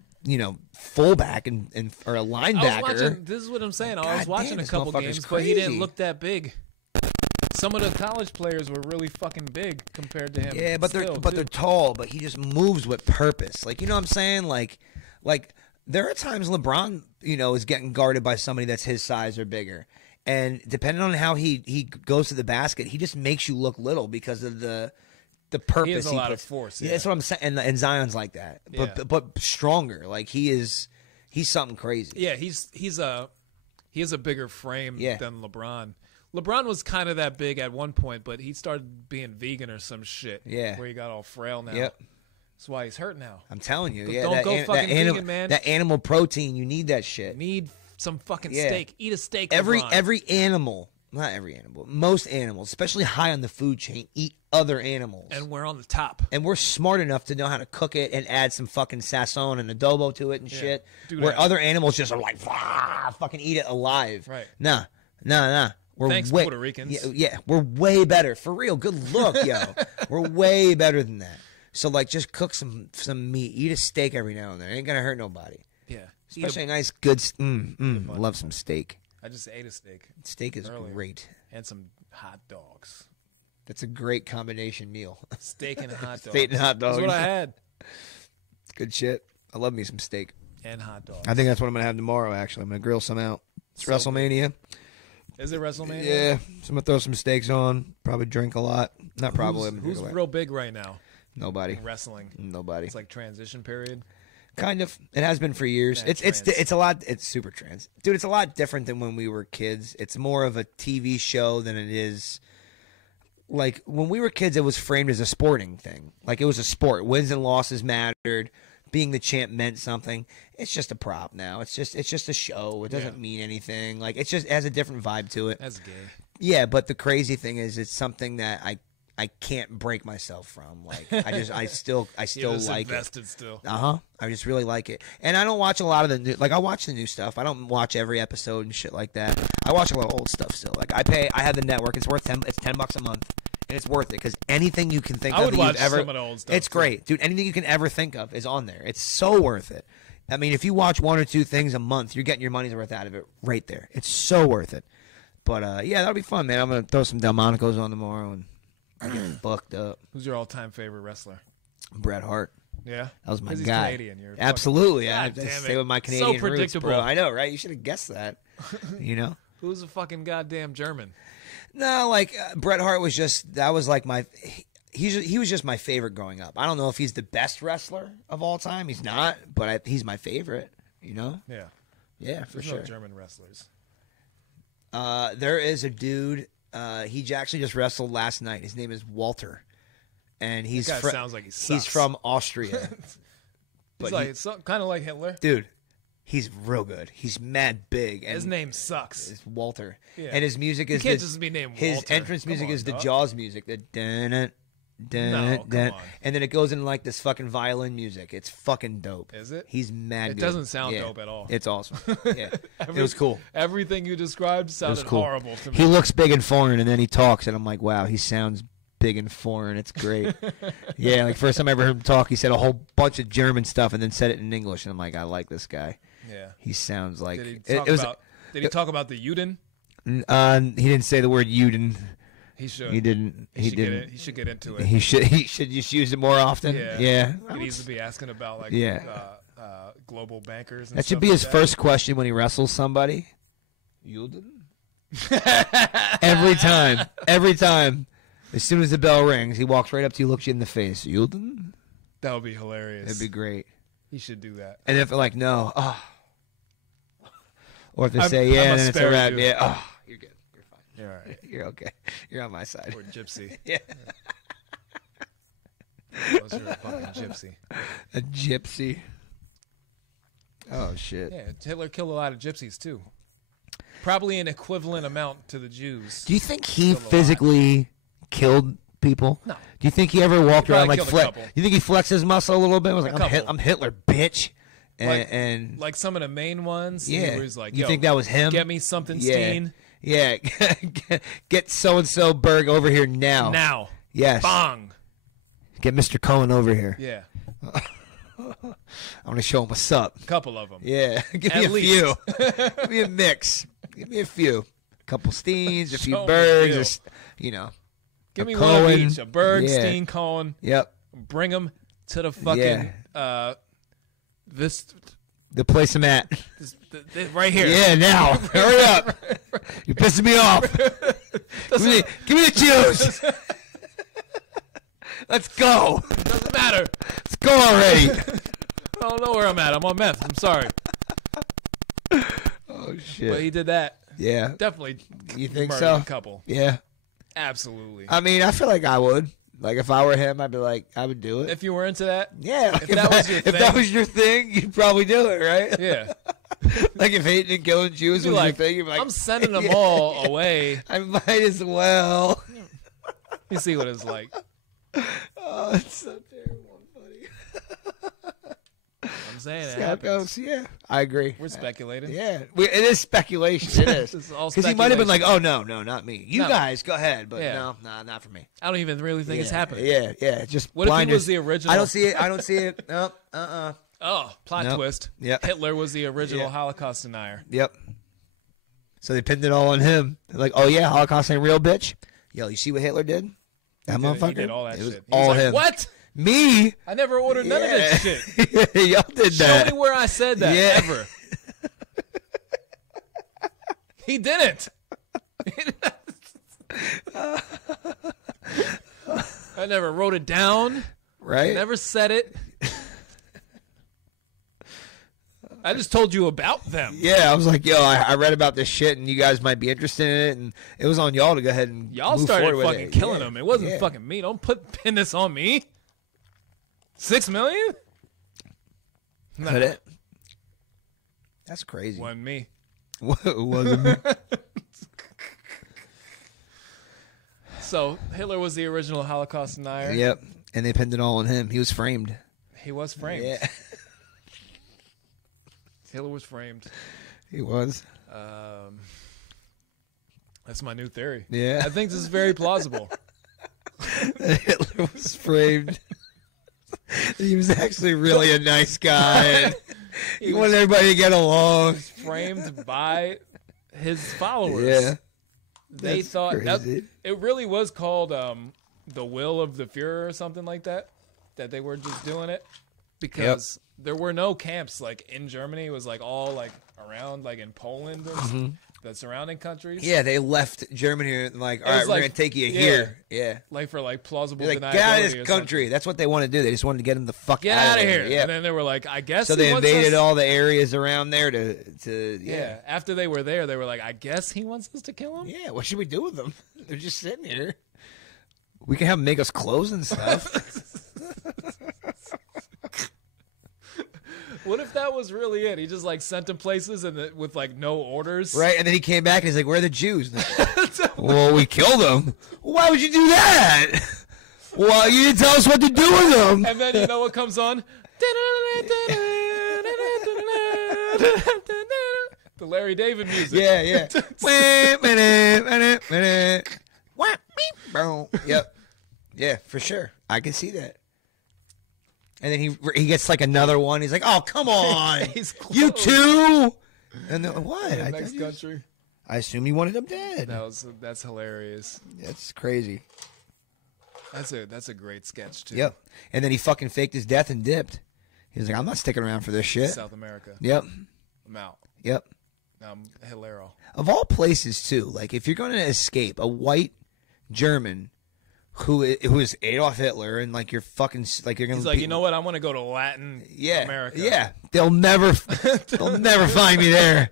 fullback and or a linebacker. This is what I'm saying. I was watching a couple games, but he didn't look that big. Some of the college players were really fucking big compared to him. Yeah, but they're tall, but he just moves with purpose. Like, you know what I'm saying? Like there are times LeBron, is getting guarded by somebody that's his size or bigger. And depending on how he goes to the basket, he just makes you look little because of the purpose. He has a lot of force. Yeah, that's what I'm saying. And Zion's like that, but stronger. Like he's something crazy. Yeah, he has a bigger frame than LeBron. LeBron was kind of that big at one point, but he started being vegan or some shit. Yeah, where he got all frail now. Yep. That's why he's hurt now. I'm telling you. But yeah, don't go fucking vegan, man. That animal protein, you need that shit. Need some fucking steak. Eat a steak. Every LeBron. Not every animal, most animals, especially high on the food chain, eat other animals. And we're on the top. And we're smart enough to know how to cook it and add some fucking sazon and adobo to it and shit. Where other animals just are like, fucking eat it alive. Right. Nah. Thanks, Puerto Ricans. Yeah, we're way better. For real. Good look, yo. We're way better than that. So, like, just cook some meat. Eat a steak every now and then. It ain't going to hurt nobody. Yeah. Especially a nice, good, love some steak. I just ate a steak. Steak is great. And some hot dogs. That's a great combination meal. Steak and hot dogs. Steak and hot dogs. That's what I had. It's good shit. I love me some steak. And hot dogs. I think that's what I'm going to have tomorrow, actually. I'm going to grill some out. It's WrestleMania. Is it WrestleMania? Yeah. So I'm going to throw some steaks on. Probably drink a lot. Not probably. Who's real big right now? Nobody. Wrestling. Nobody. It's like transition period. Kind of. It has been for years. It's a lot. It's super trans, dude. It's a lot different than when we were kids. It's more of a TV show than it is. Like when we were kids, it was framed as a sporting thing. Like it was a sport. Wins and losses mattered. Being the champ meant something. It's just a prop now. It's just a show. It doesn't mean anything. Like it has a different vibe to it. That's gay. Yeah, but the crazy thing is, it's something that I can't break myself from. Like I still like invested it. Still. I just really like it. And I don't watch a lot of the new, like I watch the new stuff. I don't watch every episode and shit like that. I watch a lot of old stuff still. Like I have the network. It's worth $10 a month. And it's worth it because anything you can think I of would that watch you've ever, some of the old stuff it's great, dude. Anything you can ever think of is on there. It's so worth it. I mean, if you watch one or two things a month, you're getting your money's worth out of it right there. It's so worth it. But yeah, that'll be fun, man. I'm gonna throw some Delmonico's on tomorrow and I get fucked up. Who's your all-time favorite wrestler? Bret Hart. Yeah, that was my he's guy. Canadian. You're absolutely. I stay with my Canadian so predictable. roots, bro. I know, right? You should have guessed that. You know. Who's a fucking goddamn German? No, like Bret Hart was just that was like my. He was just my favorite growing up. I don't know if he's the best wrestler of all time. He's not, but he's my favorite. You know? Yeah. Yeah, for There's sure. no German wrestlers. There is a dude. He actually just wrestled last night. His name is Walter, and he's That guy sounds like he sucks. he's from Austria. He's like kind of like Hitler. Dude, he's real good. He's mad big. And His name sucks. is Walter, Yeah. and his music is You can't just be named his Walter. entrance Come music on, is the dog. Jaws music. The dun dun No, dun, come on. and then it goes into like this fucking violin music. It's fucking dope. Is it? He's mad. It good. doesn't sound Yeah. dope at all. It's awesome. Yeah, it was cool. Everything you described It was sounded cool. horrible to me. He looks big and foreign, and then he talks, and I'm like, wow, he sounds big and foreign. It's great. Yeah, like first time I ever heard him talk, he said a whole bunch of German stuff and then said it in English, and I'm like, I like this guy. Yeah. He sounds like Did he it talk was. about? Did he talk about the Juden? He didn't say the word Juden. He should. He didn't. He should get didn't. it. He should get into it. He should just use it more often. Yeah. Yeah. He needs to be asking about like Yeah. global bankers. And That should stuff be like his that. first question when he wrestles somebody. Juden. Every time. Every time. As soon as the bell rings, he walks right up to you, looks you in the face. Juden. That would be hilarious. It'd be great. He should do that. And if they're like, no, or if they I'm- say, I'm yeah, gonna then it's a spare wrap. you. Yeah, you're good. You're fine. You're all right. You're okay. You're on my side. Or gypsy. Yeah. Unless you're a fucking gypsy. A gypsy. Oh, shit. Yeah, Hitler killed a lot of gypsies too. Probably an equivalent amount to the Jews. Do you think he Killed a lot. physically killed people? No. Do you think he ever walked around probably like killed a couple. You think he flexed his muscle a little bit? Was like, couple. I'm Hitler, bitch. Like- And Like some of the main ones. yeah, He was like, you Yo, think that was him? Get me something, Yeah. Steen. Yeah, get so and so Berg over here now. Now. Yes, Bong. get Mr. Cohen over here. Yeah. I want to show him what's up. Couple of them. Yeah, give me At a least. few. Give me a mix. Give me a few. A couple Steens, a few Show 'em Bergs, the or, deal. you know. Give me a one of Cohen. each. A Berg, Yeah. Steen, Cohen. Yep. Bring them to the fucking this right here. Yeah, now. Hurry up. You're pissing me off. Give me the juice. Let's go. Doesn't matter. Let's go already. I don't know where I'm at. I'm on meth. I'm sorry. Oh, shit. But he did that. Yeah. Definitely. You think murdered so? A couple. Yeah. Absolutely. I mean, I feel like I would. Like, if I were him, I'd be like, I would do it. If you were into that, Yeah. Like if that was your if that thing- was your thing, you'd probably do it, right? yeah. Like, if hating and killing Jews You'd was be your like, thing, you'd be like, I'm sending them yeah. all away. I might as well. You see what it's like. Oh, it's so terrible and funny. I'm saying it Scott happens. Phelps, yeah. I agree. We're speculating. Yeah. It is speculation. It is. This is all Because he might have been like, speculation. oh, no, not me. You No. guys, go ahead. But Yeah. no, not for me. I don't even really think it's Yeah, happening. Yeah, yeah. Just What if he blinders. was the original? I don't see it. Nope. Oh, plot Nope. twist. Yep. Hitler was the original Yeah. Holocaust denier. Yep. So they pinned it all on him. They're like, oh, yeah, Holocaust ain't real, bitch. Yo, you see what Hitler did? That He motherfucker? did all that it was shit. He was all like, him. What? Me? I never ordered none of this shit. Y'all did Show that. me where I said that Yeah. ever. He didn't. I never wrote it down. Right? Never said it. I just told you about them. Yeah, I was like, yo, I read about this shit, and you guys might be interested in it, and it was on y'all to go ahead and Y'all move started forward with fucking it. killing Yeah. them. It wasn't Yeah. fucking me. Don't pin this on me. 6 million? Nah, Could it? That's crazy. wasn't me. It wasn't me. So Hitler was the original Holocaust denier. Yep, and they pinned it all on him. He was framed. He was framed. Yeah, Hitler was framed. he was. That's my new theory. Yeah. I think this is very plausible. Hitler was framed. He was actually really a nice guy. And he wanted everybody to get along. Framed by his followers. Yeah. They That's thought that crazy. it really was called the will of the Fuhrer or something like that. That they were just doing it because there were no camps like in Germany. It was like all like around like in Poland or the surrounding countries. Yeah, they left Germany and like, all right, was we're like- going to take you yeah. here. Yeah. Like for like plausible They're like, deniability. get out of or this something. country. That's what they want to do. They just wanted to get him the fuck Get out out of there. here. Yeah. And then they were like, I guess So he they wants invaded us. all the areas around there to Yeah. After they were there, they were like, I guess he wants us to kill him. Yeah, what should we do with them? They're just sitting here. We can have them make us clothes and stuff. What if that was really it? He just like sent them places and with like no orders. Right? And then he came back and he's like, where are the Jews? Well, we killed them. Why would you do that? Well, you didn't tell us what to do with them. And then you know what comes on? The Larry David music. Yeah, yeah. Wait, minute. Wah, beep, boom. Yep. Yeah, for sure. I can see that. And then he gets like another one. He's like, "Oh, come on, He's you close. too." And then, what? The I, next thought you- country. I assume you wanted him dead. That's hilarious. That's crazy. That's a great sketch too. Yep. And then he fucking faked his death and dipped. He was like, "I'm not sticking around for this shit." South America. Yep. I'm out. Yep. Hilaro. Of all places, too, like if you're going to escape a white German who is Adolf Hitler and like you're fucking like you're going He's like, you know what? I want to go to Latin America. Yeah, they'll never find me there.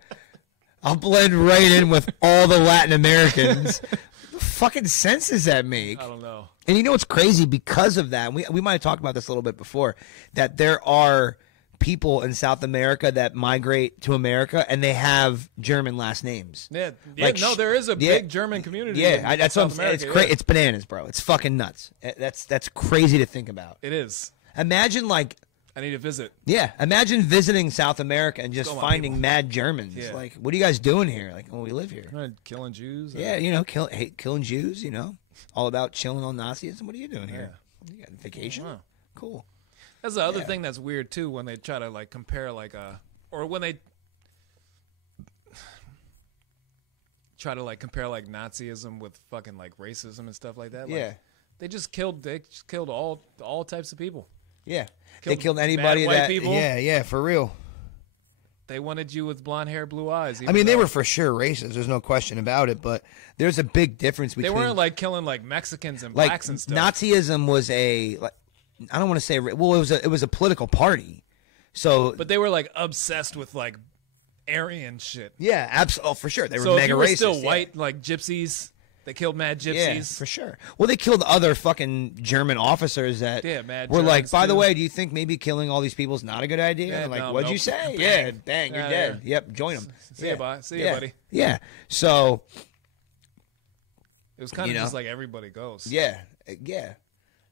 I'll blend right in with all the Latin Americans. What fucking sense does that make? I don't know. And you know what's crazy because of that? We might have talked about this a little bit before. That there are people in South America that migrate to America and they have German last names. Yeah. Like, No, there is a yeah. big German community. Yeah, in that's what I'm South saying. It's America, It's bananas, bro. It's fucking nuts. That's crazy to think about. It is. Imagine like. I need to visit. Yeah, imagine visiting South America and just Go on, finding people. mad Germans. Yeah. Like, what are you guys doing here? Like, well, we live here. Killing Jews. Yeah, you know, killing Jews. You know, all about chilling on Nazism. What are you doing here? You got vacation? Wow. Cool. That's the other Yeah. thing that's weird too when they try to like compare like or when they try to like compare like Nazism with fucking like racism and stuff like that. Like, Yeah. they just killed all types of people. Yeah, they Killed killed mad anybody white that. people. Yeah, for real. They wanted you with blonde hair, blue eyes. I even mean, they though were for sure racist. There's no question about it. But there's a big difference They between. weren't like killing like Mexicans and like blacks and stuff. Nazism was a. Like, I don't want to say. Well, it was a political party. So. But they were like obsessed with like Aryan shit. Yeah, absolutely. Oh, for sure. They were So if mega you were racist. still yeah. white, like gypsies, they killed mad gypsies. Yeah, for sure. Well, they killed other fucking German officers that Yeah, mad were like, Germans, by the too. way, do you think maybe killing all these people is not a good idea? Yeah, Like, no, what'd you nope. say? Bang. Yeah, bang, you're Outta dead. there. Yep, join them. See ya, bye. See ya, yeah. buddy. Yeah. So, It was kind You of know? just like everybody goes. yeah.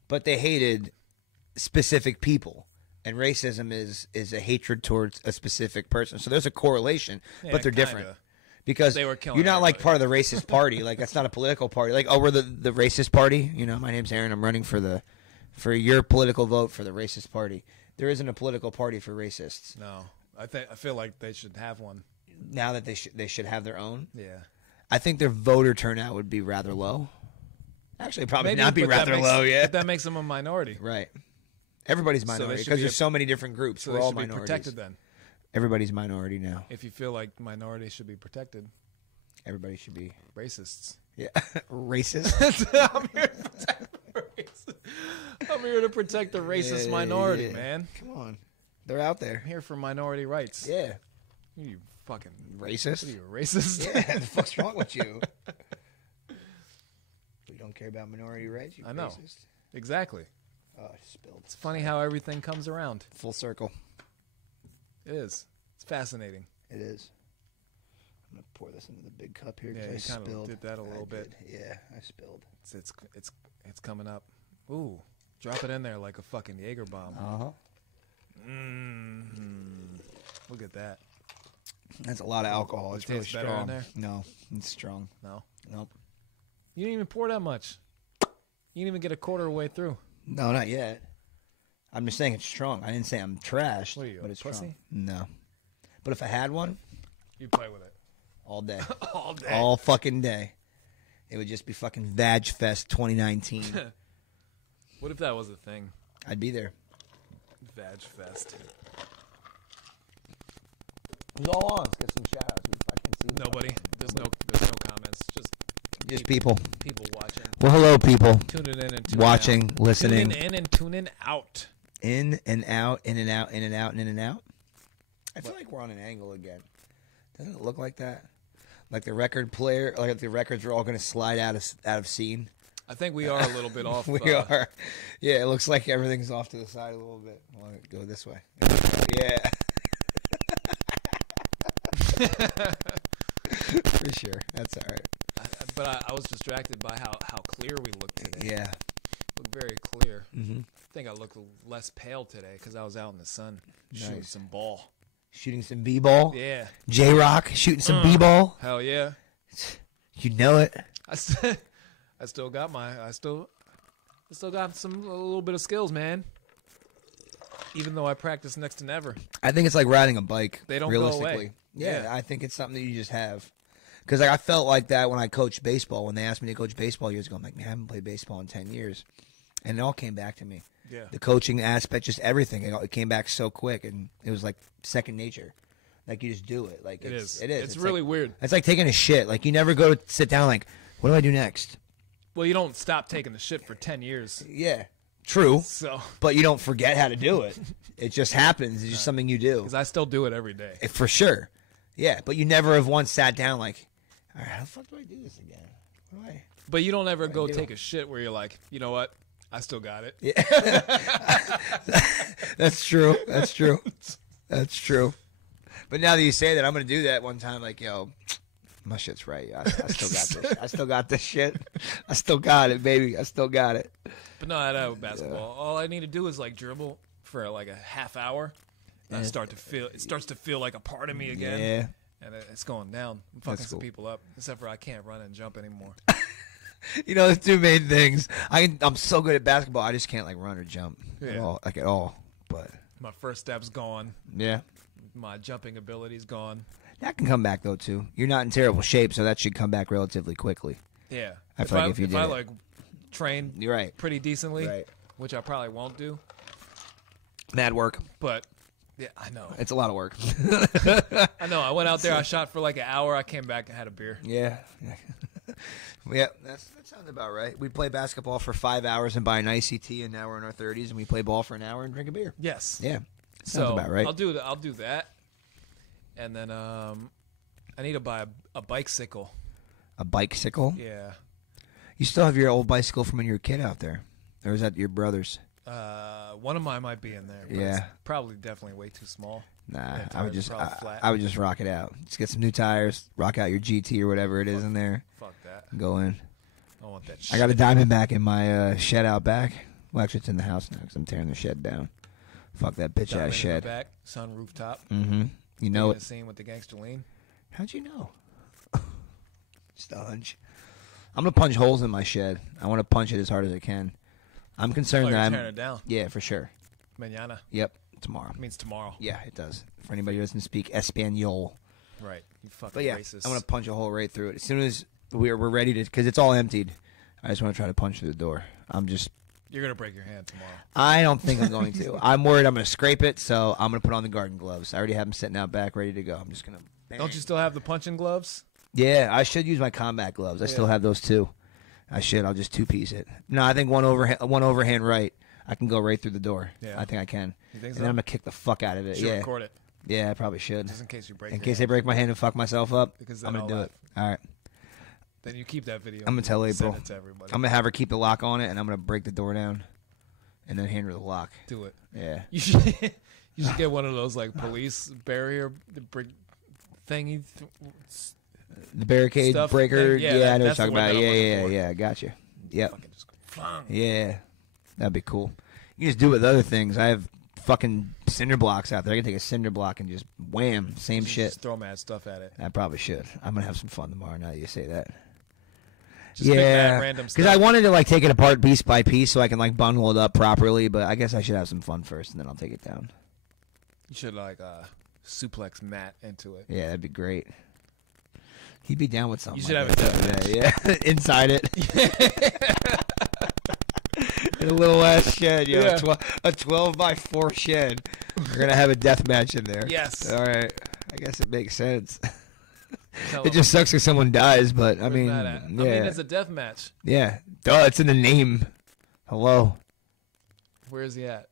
But they hated specific people. And racism is a hatred towards a specific person. So there's a correlation, Yeah, but they're kinda. different. Because They were killing you're not like everybody. part of the racist party. Like that's not a political party. Like, oh, we're the racist party. You know, my name's Aaron. I'm running for your political vote for the racist party. There isn't a political party for racists. No, I feel like they should have one. Now that they should have their own. Yeah. I think their voter turnout would be rather low. Actually, probably Maybe, not be but that rather makes- low. Yeah, but that makes them a minority. right. Everybody's So they minority should because be there's so many different groups. So We're they all should be minorities. protected then. Everybody's minority now. If you feel like minorities should be protected, Everybody should be. racists. Yeah, racist. I'm here to protect the racist Yeah, minority, yeah. man. Come on, they're out there. I'm here for minority rights. Yeah, You fucking racist. What are you, a racist? Yeah, the fuck's wrong with you? We don't care about minority rights. You I know. Racist. Exactly. Oh, I spilled. It's funny how everything comes around. Full circle. It is. It's fascinating. It is. I'm gonna pour this into the big cup here Yeah, because you I kinda spilled. did that a little I bit. did. Yeah, I spilled. It's coming up. Ooh, drop it in there like a fucking Jaeger bomb. huh. Look at that. That's a lot of alcohol. It's really tastes better in strong. there? No, it's strong. No, Nope. you didn't even pour that much. You didn't even get a quarter of the way through. No, not yet. I'm just saying it's strong. I didn't say I'm trashed, What are you, but a it's pussy? strong. No. But if I had one, You play with it all day. all day. All fucking day. It would just be fucking Vag Fest 2019. What if that was a thing? I'd be there. Vag Fest. Who's all on? Let's get some shout outs. I can see the Nobody. fucking- There's no comments. Just people. People watching. Well, hello, people. Tuning in and tuning Watching, out. listening. Tuning in and tuning out. In and out, in and out, in and out, and in and out. I feel like we're on an angle again. Doesn't it look like that? Like the record player, like the records are all going to slide out of scene. I think we are a little bit off. We are. Yeah, it looks like everything's off to the side a little bit. I want to go this way. Yeah. For sure. That's all right. But I was distracted by how clear we looked today. Yeah. Look very clear. Mm-hmm. I think I look less pale today because I was out in the sun shooting some ball. Shooting some b-ball. Yeah. J-Rock shooting some b-ball. Hell yeah. You know it. I still got I still got a little bit of skills, man. Even though I practice next to never. I think it's like riding a bike. They don't realistically. go away. Yeah, Yeah. I think it's something that you just have. Because like, I felt like that when I coached baseball. When they asked me to coach baseball years ago, I'm like, man, I haven't played baseball in 10 years. And it all came back to me. Yeah. The coaching aspect, just everything. It came back so quick, and it was like second nature. Like, you just do it. Like It is. It is. It's really like, weird. It's like taking a shit. Like, you never go to sit down like, what do I do next? Well, you don't stop taking the shit for 10 years. Yeah. True. So. But you don't forget how to do it. It just happens. It's just something you do. Because I still do it every day. For sure. Yeah, but you never have once sat down like, all right, how the fuck do I do this again? What do I... But you don't ever go do? take a shit where you're like, you know what? I still got it. Yeah. That's true. That's true. That's true. But now that you say that, I'm going to do that one time like, yo, my shit's right. I still got this. I still got this shit. I still got it, baby. I still got it. But no, I know basketball. All I need to do is like dribble for like a half hour. And it starts to feel like a part of me again. Yeah. And it's going down. I'm fucking That's some cool. people up. Except for I can't run and jump anymore. You know, the two main things. I'm so good at basketball, I just can't like run or jump at Yeah. all. Like at all. But My first step's gone. yeah. My jumping ability's gone. That can come back though too. You're not in terrible shape, so that should come back relatively quickly. Yeah. I feel like if you did I it. like train You're right. pretty decently, Right. which I probably won't do, Mad work. but yeah, I know. It's a lot of work. I know. I went out there. I shot for like an hour. I came back and had a beer. Yeah. Yeah, that sounds about right. We play basketball for 5 hours and buy an ICT, and now we're in our 30s, and we play ball for an hour and drink a beer. Yes. Yeah, sounds So about right. I'll do that, and then I need to buy a bicycle. A bicycle? Yeah. You still have your old bicycle from when you were a kid out there, or is that your brother's? One of mine might be in there. But Yeah. It's probably definitely way too small. Nah, Yeah, I would tire's just probably flat. I would just rock it out. Just get some new tires, rock out your GT or whatever it is in there, Fuck that. and go in. I want that shit. I got a Diamondback in my shed out back. Well, actually, it's in the house now because I'm tearing the shed down. Fuck that bitch Diamond ass in the shed. back, sun rooftop. Mm-hmm. You know In it. the scene with the gangster lean. How'd you know? Just a hunch. I'm gonna punch holes in my shed. I want to punch it as hard as I can. I'm Oh, concerned you're that I'm. tearing it down. Yeah, for sure. Mañana Yep, tomorrow. means tomorrow. Yeah, it does. For anybody who doesn't speak Espanol. Right. You fucking But yeah, racist. I'm gonna punch a hole right through it as soon as we're ready to, because it's all emptied. I just want to try to punch through the door. You're gonna break your hand tomorrow. I don't think I'm going to. I'm worried I'm gonna scrape it, so I'm gonna put on the garden gloves. I already have them sitting out back, ready to go. I'm just gonna. Bang. Don't you still have the punching gloves? Yeah, I should use my combat gloves. I still have those too. I should. I'll just two-piece it. No, I think one overhand right. I can go right through the door. Yeah. I think I can. You think And so? then I'm gonna kick the fuck out of it. You should Yeah. record it Yeah, I probably should. just in case you break. In your case I hand. break my hand and fuck myself up, Because I'm then gonna I'll do it. All right. Then you keep that video. I'm gonna tell and April. Send it to everybody. I'm gonna have her keep the lock on it, and I'm gonna break the door down, and then hand her the lock. Do it. Yeah. You should. You should get one of those like police barrier thingy. The barricade Stuff breaker. thing? Yeah, Yeah, I know what you're that's the talking word about. that I'm Yeah, looking yeah, for. yeah. I got you. Yep. Fucking just flung. Yeah. That'd be cool. You just do it with other things. I have fucking cinder blocks out there. I can take a cinder block and just wham, same shit. Just throw mad stuff at it. I probably should. I'm gonna have some fun tomorrow. Now that you say that. Just pick Yeah, mad random because stuff. I wanted to like take it apart piece by piece so I can like bundle it up properly. But I guess I should have some fun first, and then I'll take it down. You should like suplex Matt into it. Yeah, that'd be great. He'd be down with something. You should like have that it the other day. Yeah, inside it. In a little ass shed, yo. Yeah. A 12 by 4 shed. We're gonna have a death match in there. Yes. All right. I guess it makes sense. Tell It him, just sucks if someone dies, but I "Where's mean, that at?" yeah, I mean, it's a death match. yeah. Duh, it's in the name. Hello. Where is he at?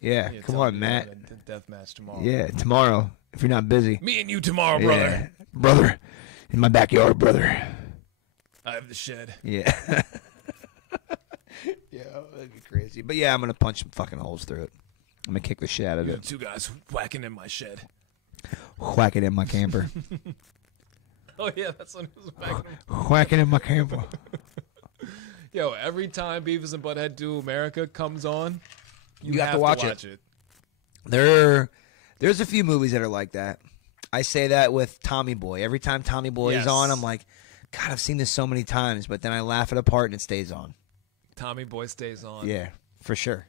Yeah, Yeah, come tell on, him Matt. you're doing a death match tomorrow. Yeah, tomorrow if you're not busy. Me and you tomorrow, brother. Yeah, brother, in my backyard, brother. I have the shed. Yeah. Yeah, that'd be crazy. But yeah, I'm gonna punch some fucking holes through it. I'm gonna kick the shit out of You it. have two guys whacking in my shed. Whack it in my camper. Oh yeah, that's when it was back. Whack it in my camper. Yo, every time Beavis and Butthead Do America comes on, You have to watch it. There's a few movies that are like that. I say that with Tommy Boy. Every time Tommy Boy is Yes. on, I'm like, God, I've seen this so many times, but then I laugh it apart and it stays on. Tommy Boy stays on. Yeah, for sure.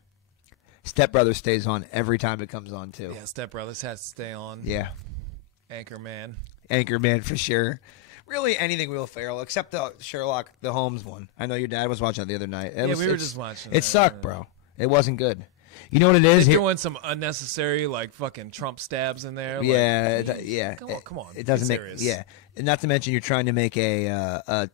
Step Brothers stays on every time it comes on too. Yeah, Step Brothers has to stay on. Yeah. Anchorman. Anchorman for sure. Really anything Will Ferrell except the Sherlock, the Holmes one. I know your dad was watching that the other night. We were just watching It that. sucked, bro. It wasn't good. You know what it is? They're Here- doing some unnecessary like fucking Trump stabs in there. Like, Yeah, I mean, yeah. Come on. It doesn't Be make. serious. Yeah, and not to mention you're trying to make a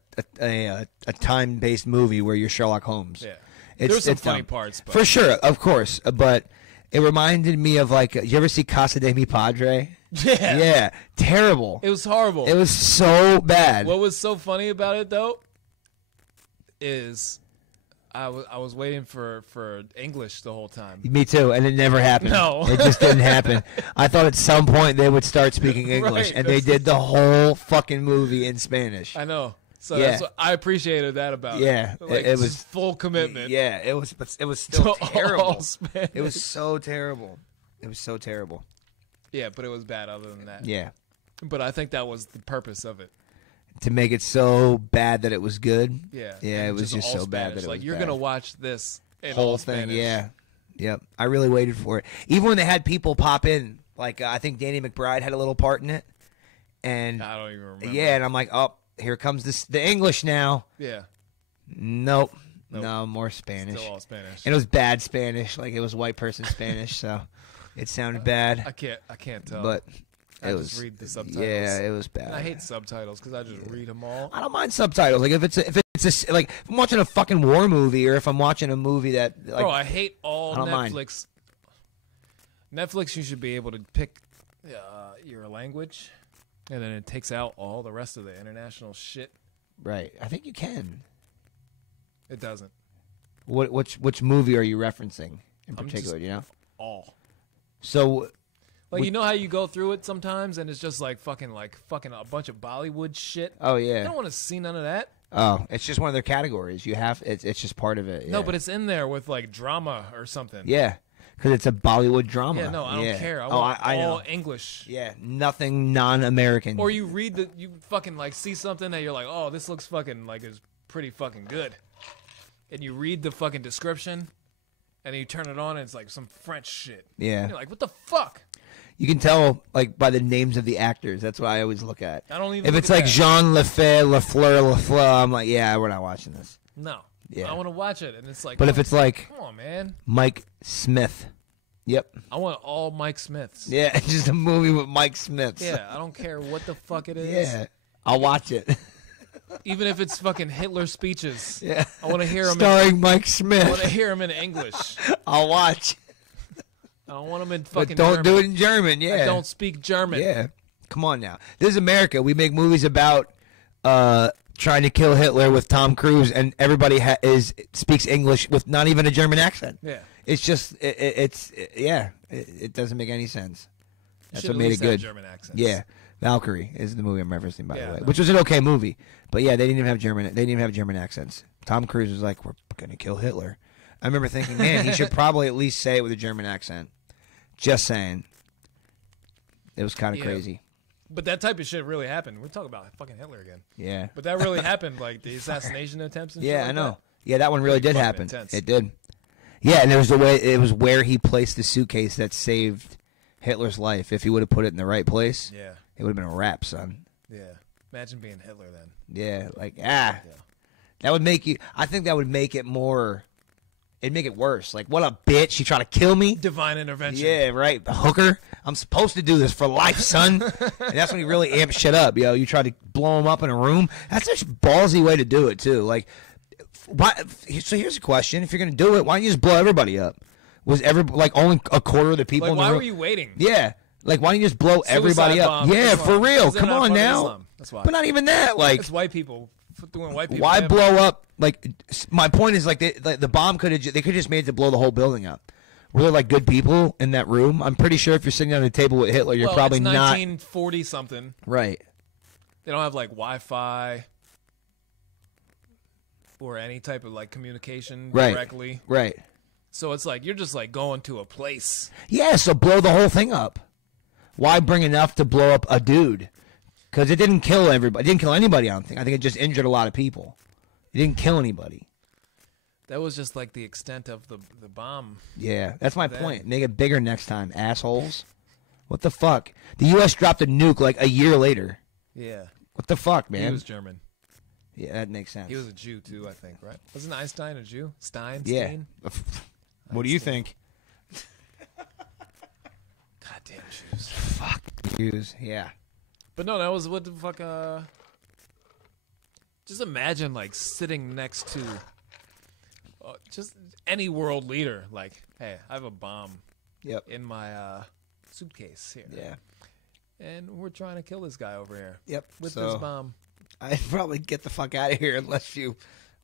time based movie where you're Sherlock Holmes. Yeah. It's, There's some it's funny dumb. parts, but for sure, of course. But it reminded me of like you ever see Casa de Mi Padre? yeah. Yeah, terrible. It was horrible. It was so bad. What was so funny about it though is I was waiting for English the whole time. Me too, and it never happened. No. It just didn't happen. I thought at some point they would start speaking English, Right, and they did the whole fucking movie in Spanish. I know. So Yeah. that's what I appreciated that about Yeah, it. Like, it was- just full commitment. Yeah, it was, but it was still to all terrible. Spanish. It was so terrible. It was so terrible. Yeah, but it was bad other than that. Yeah, But I think that was the purpose of it. to make it so bad that it was good. Yeah. Yeah, And it was just all so bad Spanish. that it like was you're bad. gonna watch this in Whole all thing. Spanish. Yeah, yep. I really waited for it. Even when they had people pop in, like I think Danny McBride had a little part in it, and I don't even remember. yeah, and I'm like, oh, here comes the English now. Yeah. Nope. Nope. No, more Spanish. Still all Spanish. And it was bad Spanish, like it was white person Spanish, so it sounded bad. I can't tell. But I it just was read the subtitles. Yeah, it was bad. And I hate subtitles because I just read them all. I don't mind subtitles. Like if it's like if I'm watching a fucking war movie or if I'm watching a movie that like Bro, I hate all I don't mind. Netflix. Netflix, you should be able to pick your language, and then it takes out all the rest of the international shit. right. I think you can. It doesn't. Which movie are you referencing in I'm particular? just- You know. All. So Like, you know how you go through it sometimes, and it's just like fucking a bunch of Bollywood shit. oh I yeah. don't want to see none of that. Oh, it's just one of their categories. You have it's just part of it. No, yeah. but it's in there with like drama or something. yeah, because it's a Bollywood drama. Yeah, no, I don't Yeah. care. I oh, want I all know. English. Yeah, nothing non-American. Or you read you fucking like see something that you're like, oh, this looks fucking like it's pretty fucking good, and you read the fucking description, and then you turn it on, and it's like some French shit. yeah, And you're like, what the fuck? you can tell like by the names of the actors. That's what I always look at. I don't even. If look it's at like that. Jean Lafleur, I'm like, yeah, we're not watching this. No. Yeah. I want to watch it, and it's like, But oh, if it's like come on, man, Mike Smith, yep, I want all Mike Smiths. yeah, just a movie with Mike Smith. Yeah, I don't care what the fuck it is. yeah, I'll watch it. Even if it's fucking Hitler speeches. Yeah, I want to hear him. starring Mike I want to Smith. hear him in English. I'll watch, I don't want him in but fucking. don't German. do it in German. Yeah, I don't speak German. Yeah, come on now. This is America. We make movies about trying to kill Hitler with Tom Cruise, and everybody speaks English with not even a German accent. Yeah. It's just it doesn't make any sense. That's Should what at made it least have good. German accents. Yeah, Valkyrie is the movie I'm referencing, by Yeah, the way, no. which was an okay movie. But yeah, they didn't even have German. They didn't even have German accents. Tom Cruise was like, "We're gonna kill Hitler." I remember thinking, man, he should probably at least say it with a German accent. Just saying. It was kind of Yeah. crazy. But that type of shit really happened. We're talking about fucking Hitler again. Yeah. But that really happened, like the assassination attempts and shit Yeah, like I know. that. Yeah, that one really did fucking happen. intense. It did. Yeah, and there was the way it was where he placed the suitcase that saved Hitler's life. If he would have put it in the right place, Yeah. it would have been a wrap, son. Yeah. Imagine being Hitler then. Yeah, like that would make you. I think that would make it more. It'd make it worse. Like, what a bitch! She tried to kill me. Divine intervention. Yeah, right. A hooker. I'm supposed to do this for life, son. And that's when he really amps shit up. Yo, you try to blow him up in a room. That's such a ballsy way to do it too. Like, why? So here's a question: if you're gonna do it, why don't you just blow everybody up? Was only a quarter of the people Like, in the why room? were you waiting? Yeah. Like, why don't you just blow everybody up? bomb. Yeah, That's for why. real. Because they're Come not on part of now. Islam. That's why. But not even that. Like, It's white people doing white people. why damage. blow up? Like, my point is, like, the bomb could have they could just made it to blow the whole building up. Were there like good people in that room? I'm pretty sure if you're sitting at a table with Hitler, you're Well, probably it's not 1940 something. right. They don't have like Wi-Fi or any type of like communication Right. directly. Right. So it's like you're just like going to a place. Yeah. So blow the whole thing up. Why bring enough to blow up a dude? Because it didn't kill everybody. It didn't kill anybody. I don't think. I think it just injured a lot of people. It didn't kill anybody. That was just like the extent of the bomb. Yeah, that's my Then- point. Make it bigger next time, assholes. What the fuck? The U.S. dropped a nuke like a year later. Yeah. What the fuck, He man? was German. Yeah, that makes sense. He was a Jew too, I think, right? Wasn't Einstein a Jew? Stein? Yeah. Stein? What do you think? Goddamn Jews. Fuck Jews. Yeah. But no, that was what the fuck. Just imagine like sitting next to just any world leader. Like, hey, I have a bomb Yep. in my suitcase here. Yeah. And we're trying to kill this guy over here Yep. with so, this bomb. I'd probably get the fuck out of here unless you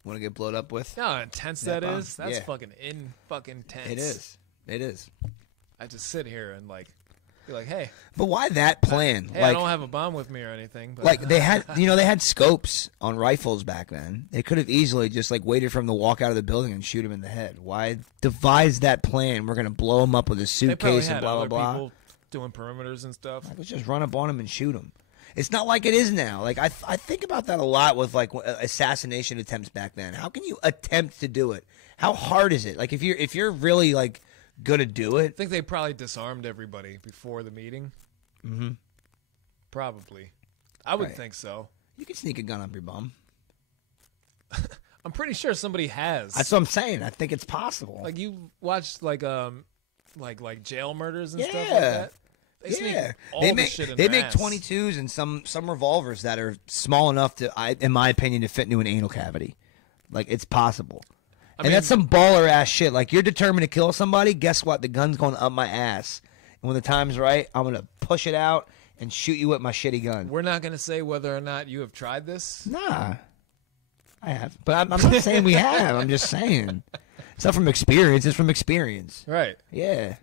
want to get blown up with. You know how intense That that bomb? is? That's Yeah. fucking tense. It is. It is. I just sit here and like be like, hey, But why that plan? I don't have a bomb with me or anything. But Like they had, they had scopes on rifles back then. They could have easily just like waited for him to walk out of the building and shoot him in the head. Why devise that plan? We're gonna blow him up with a they probably suitcase and had blah blah other blah. people doing perimeters and stuff. Let's just run up on him and shoot him. It's not like it is now. Like I think about that a lot with like assassination attempts back then. How can you attempt to do it? How hard is it? Like if you're really like gonna do I it, think they probably disarmed everybody before the meeting. mm-hmm. Probably. I would Right. think so. you can sneak a gun up your bum. I'm pretty sure somebody has. That's what I'm saying. I think it's possible. Like you watched like jail murders and stuff like Yeah. that. They sneak all the make shit in they their make ass. 22s and some revolvers that are small enough to, in my opinion, to fit into an anal cavity. Like it's possible, and mean- that's some baller ass shit. Like you're determined to kill somebody. Guess what? The gun's going up my ass, and when the time's right, I'm gonna push it out and shoot you with my shitty gun. We're not going to say whether or not you have tried this. Nah, I have, but I'm not saying we have. I'm just saying it's not from experience. It's from experience. Right. Yeah,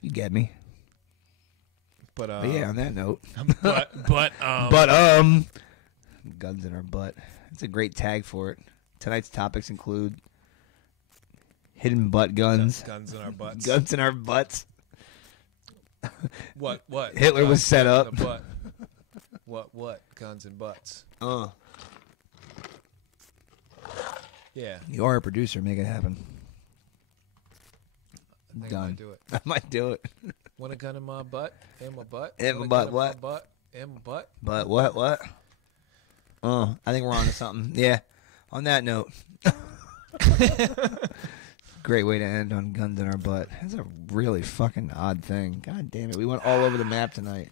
you get me. But But yeah, on that note. but Guns in our butt. It's a great tag for it. Tonight's topics include hidden butt guns, guns in our butts. guns in our butts. What? Hitler was Guns set in up. the butt. What? Guns and butts. Yeah. You are a producer. Make it happen. I think I Done. might do it. I might do it. Want a gun in my butt? In my butt? In my Want a butt, gun what? my butt? In my butt? But what? I think we're on to something. Yeah. On that note. Great way to end on guns in our butt. That's a really fucking odd thing. God damn it. We went all over the map tonight.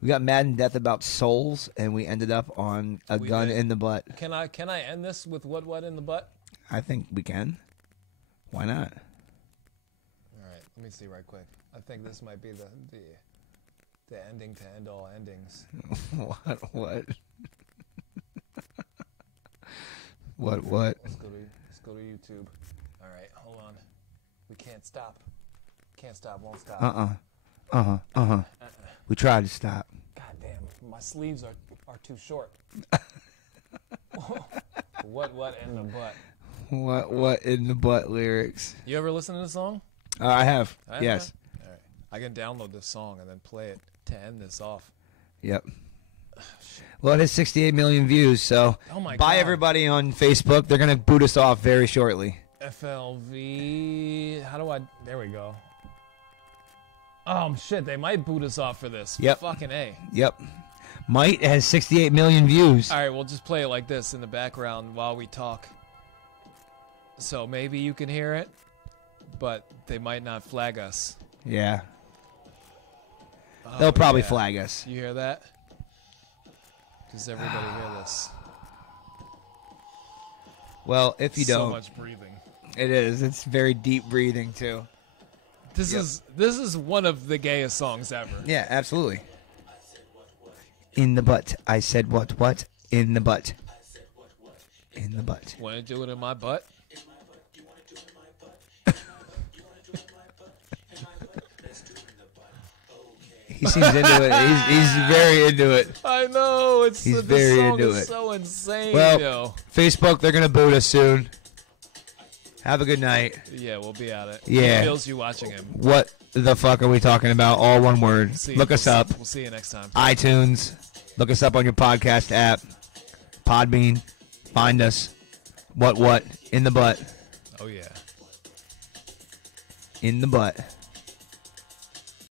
We got mad in depth about souls, and we ended up on a We gun did. in the butt. Can I end this with what in the butt? I think we can. Why not? All right, let me see right quick. I think this might be the ending to end all endings. What? What? Let's go to YouTube. All right, hold on. We can't stop. Can't stop. Won't stop. We tried to stop. God damn, my sleeves are too short. What in the butt? What in the butt lyrics? You ever listen to the song? I have. I Yes. All right. I can download this song and then play it to end this off. Yep. Well, it has 68 million views, so Oh my bye God. everybody on Facebook. They're going to boot us off very shortly. FLV. How do I? There we go. Oh shit! They might boot us off for this. Yep. Fucking A. Yep. Might has 68 million views. All right, we'll just play it like this in the background while we talk. So maybe you can hear it, but they might not flag us. Yeah. They'll probably yeah. flag us. You hear that? Does everybody hear this? Well, if you So don't, much breathing. it is. It's very deep breathing too. This is one of the gayest songs ever. Yeah, absolutely. In the butt. I said what? In the butt. In the butt. Want to do it in my butt? He seems into it. He's very into it. I know. He's very this song into is it. so insane, Well, yo. Facebook, they're going to boot us soon. Have a good night. Yeah, we'll be at it. Yeah. He feels you watching him. What the fuck are we talking about? All one word. Look us up. We'll see you next time. iTunes. Look us up on your podcast app. Podbean. Find us. What? In the butt. Oh, yeah. In the butt.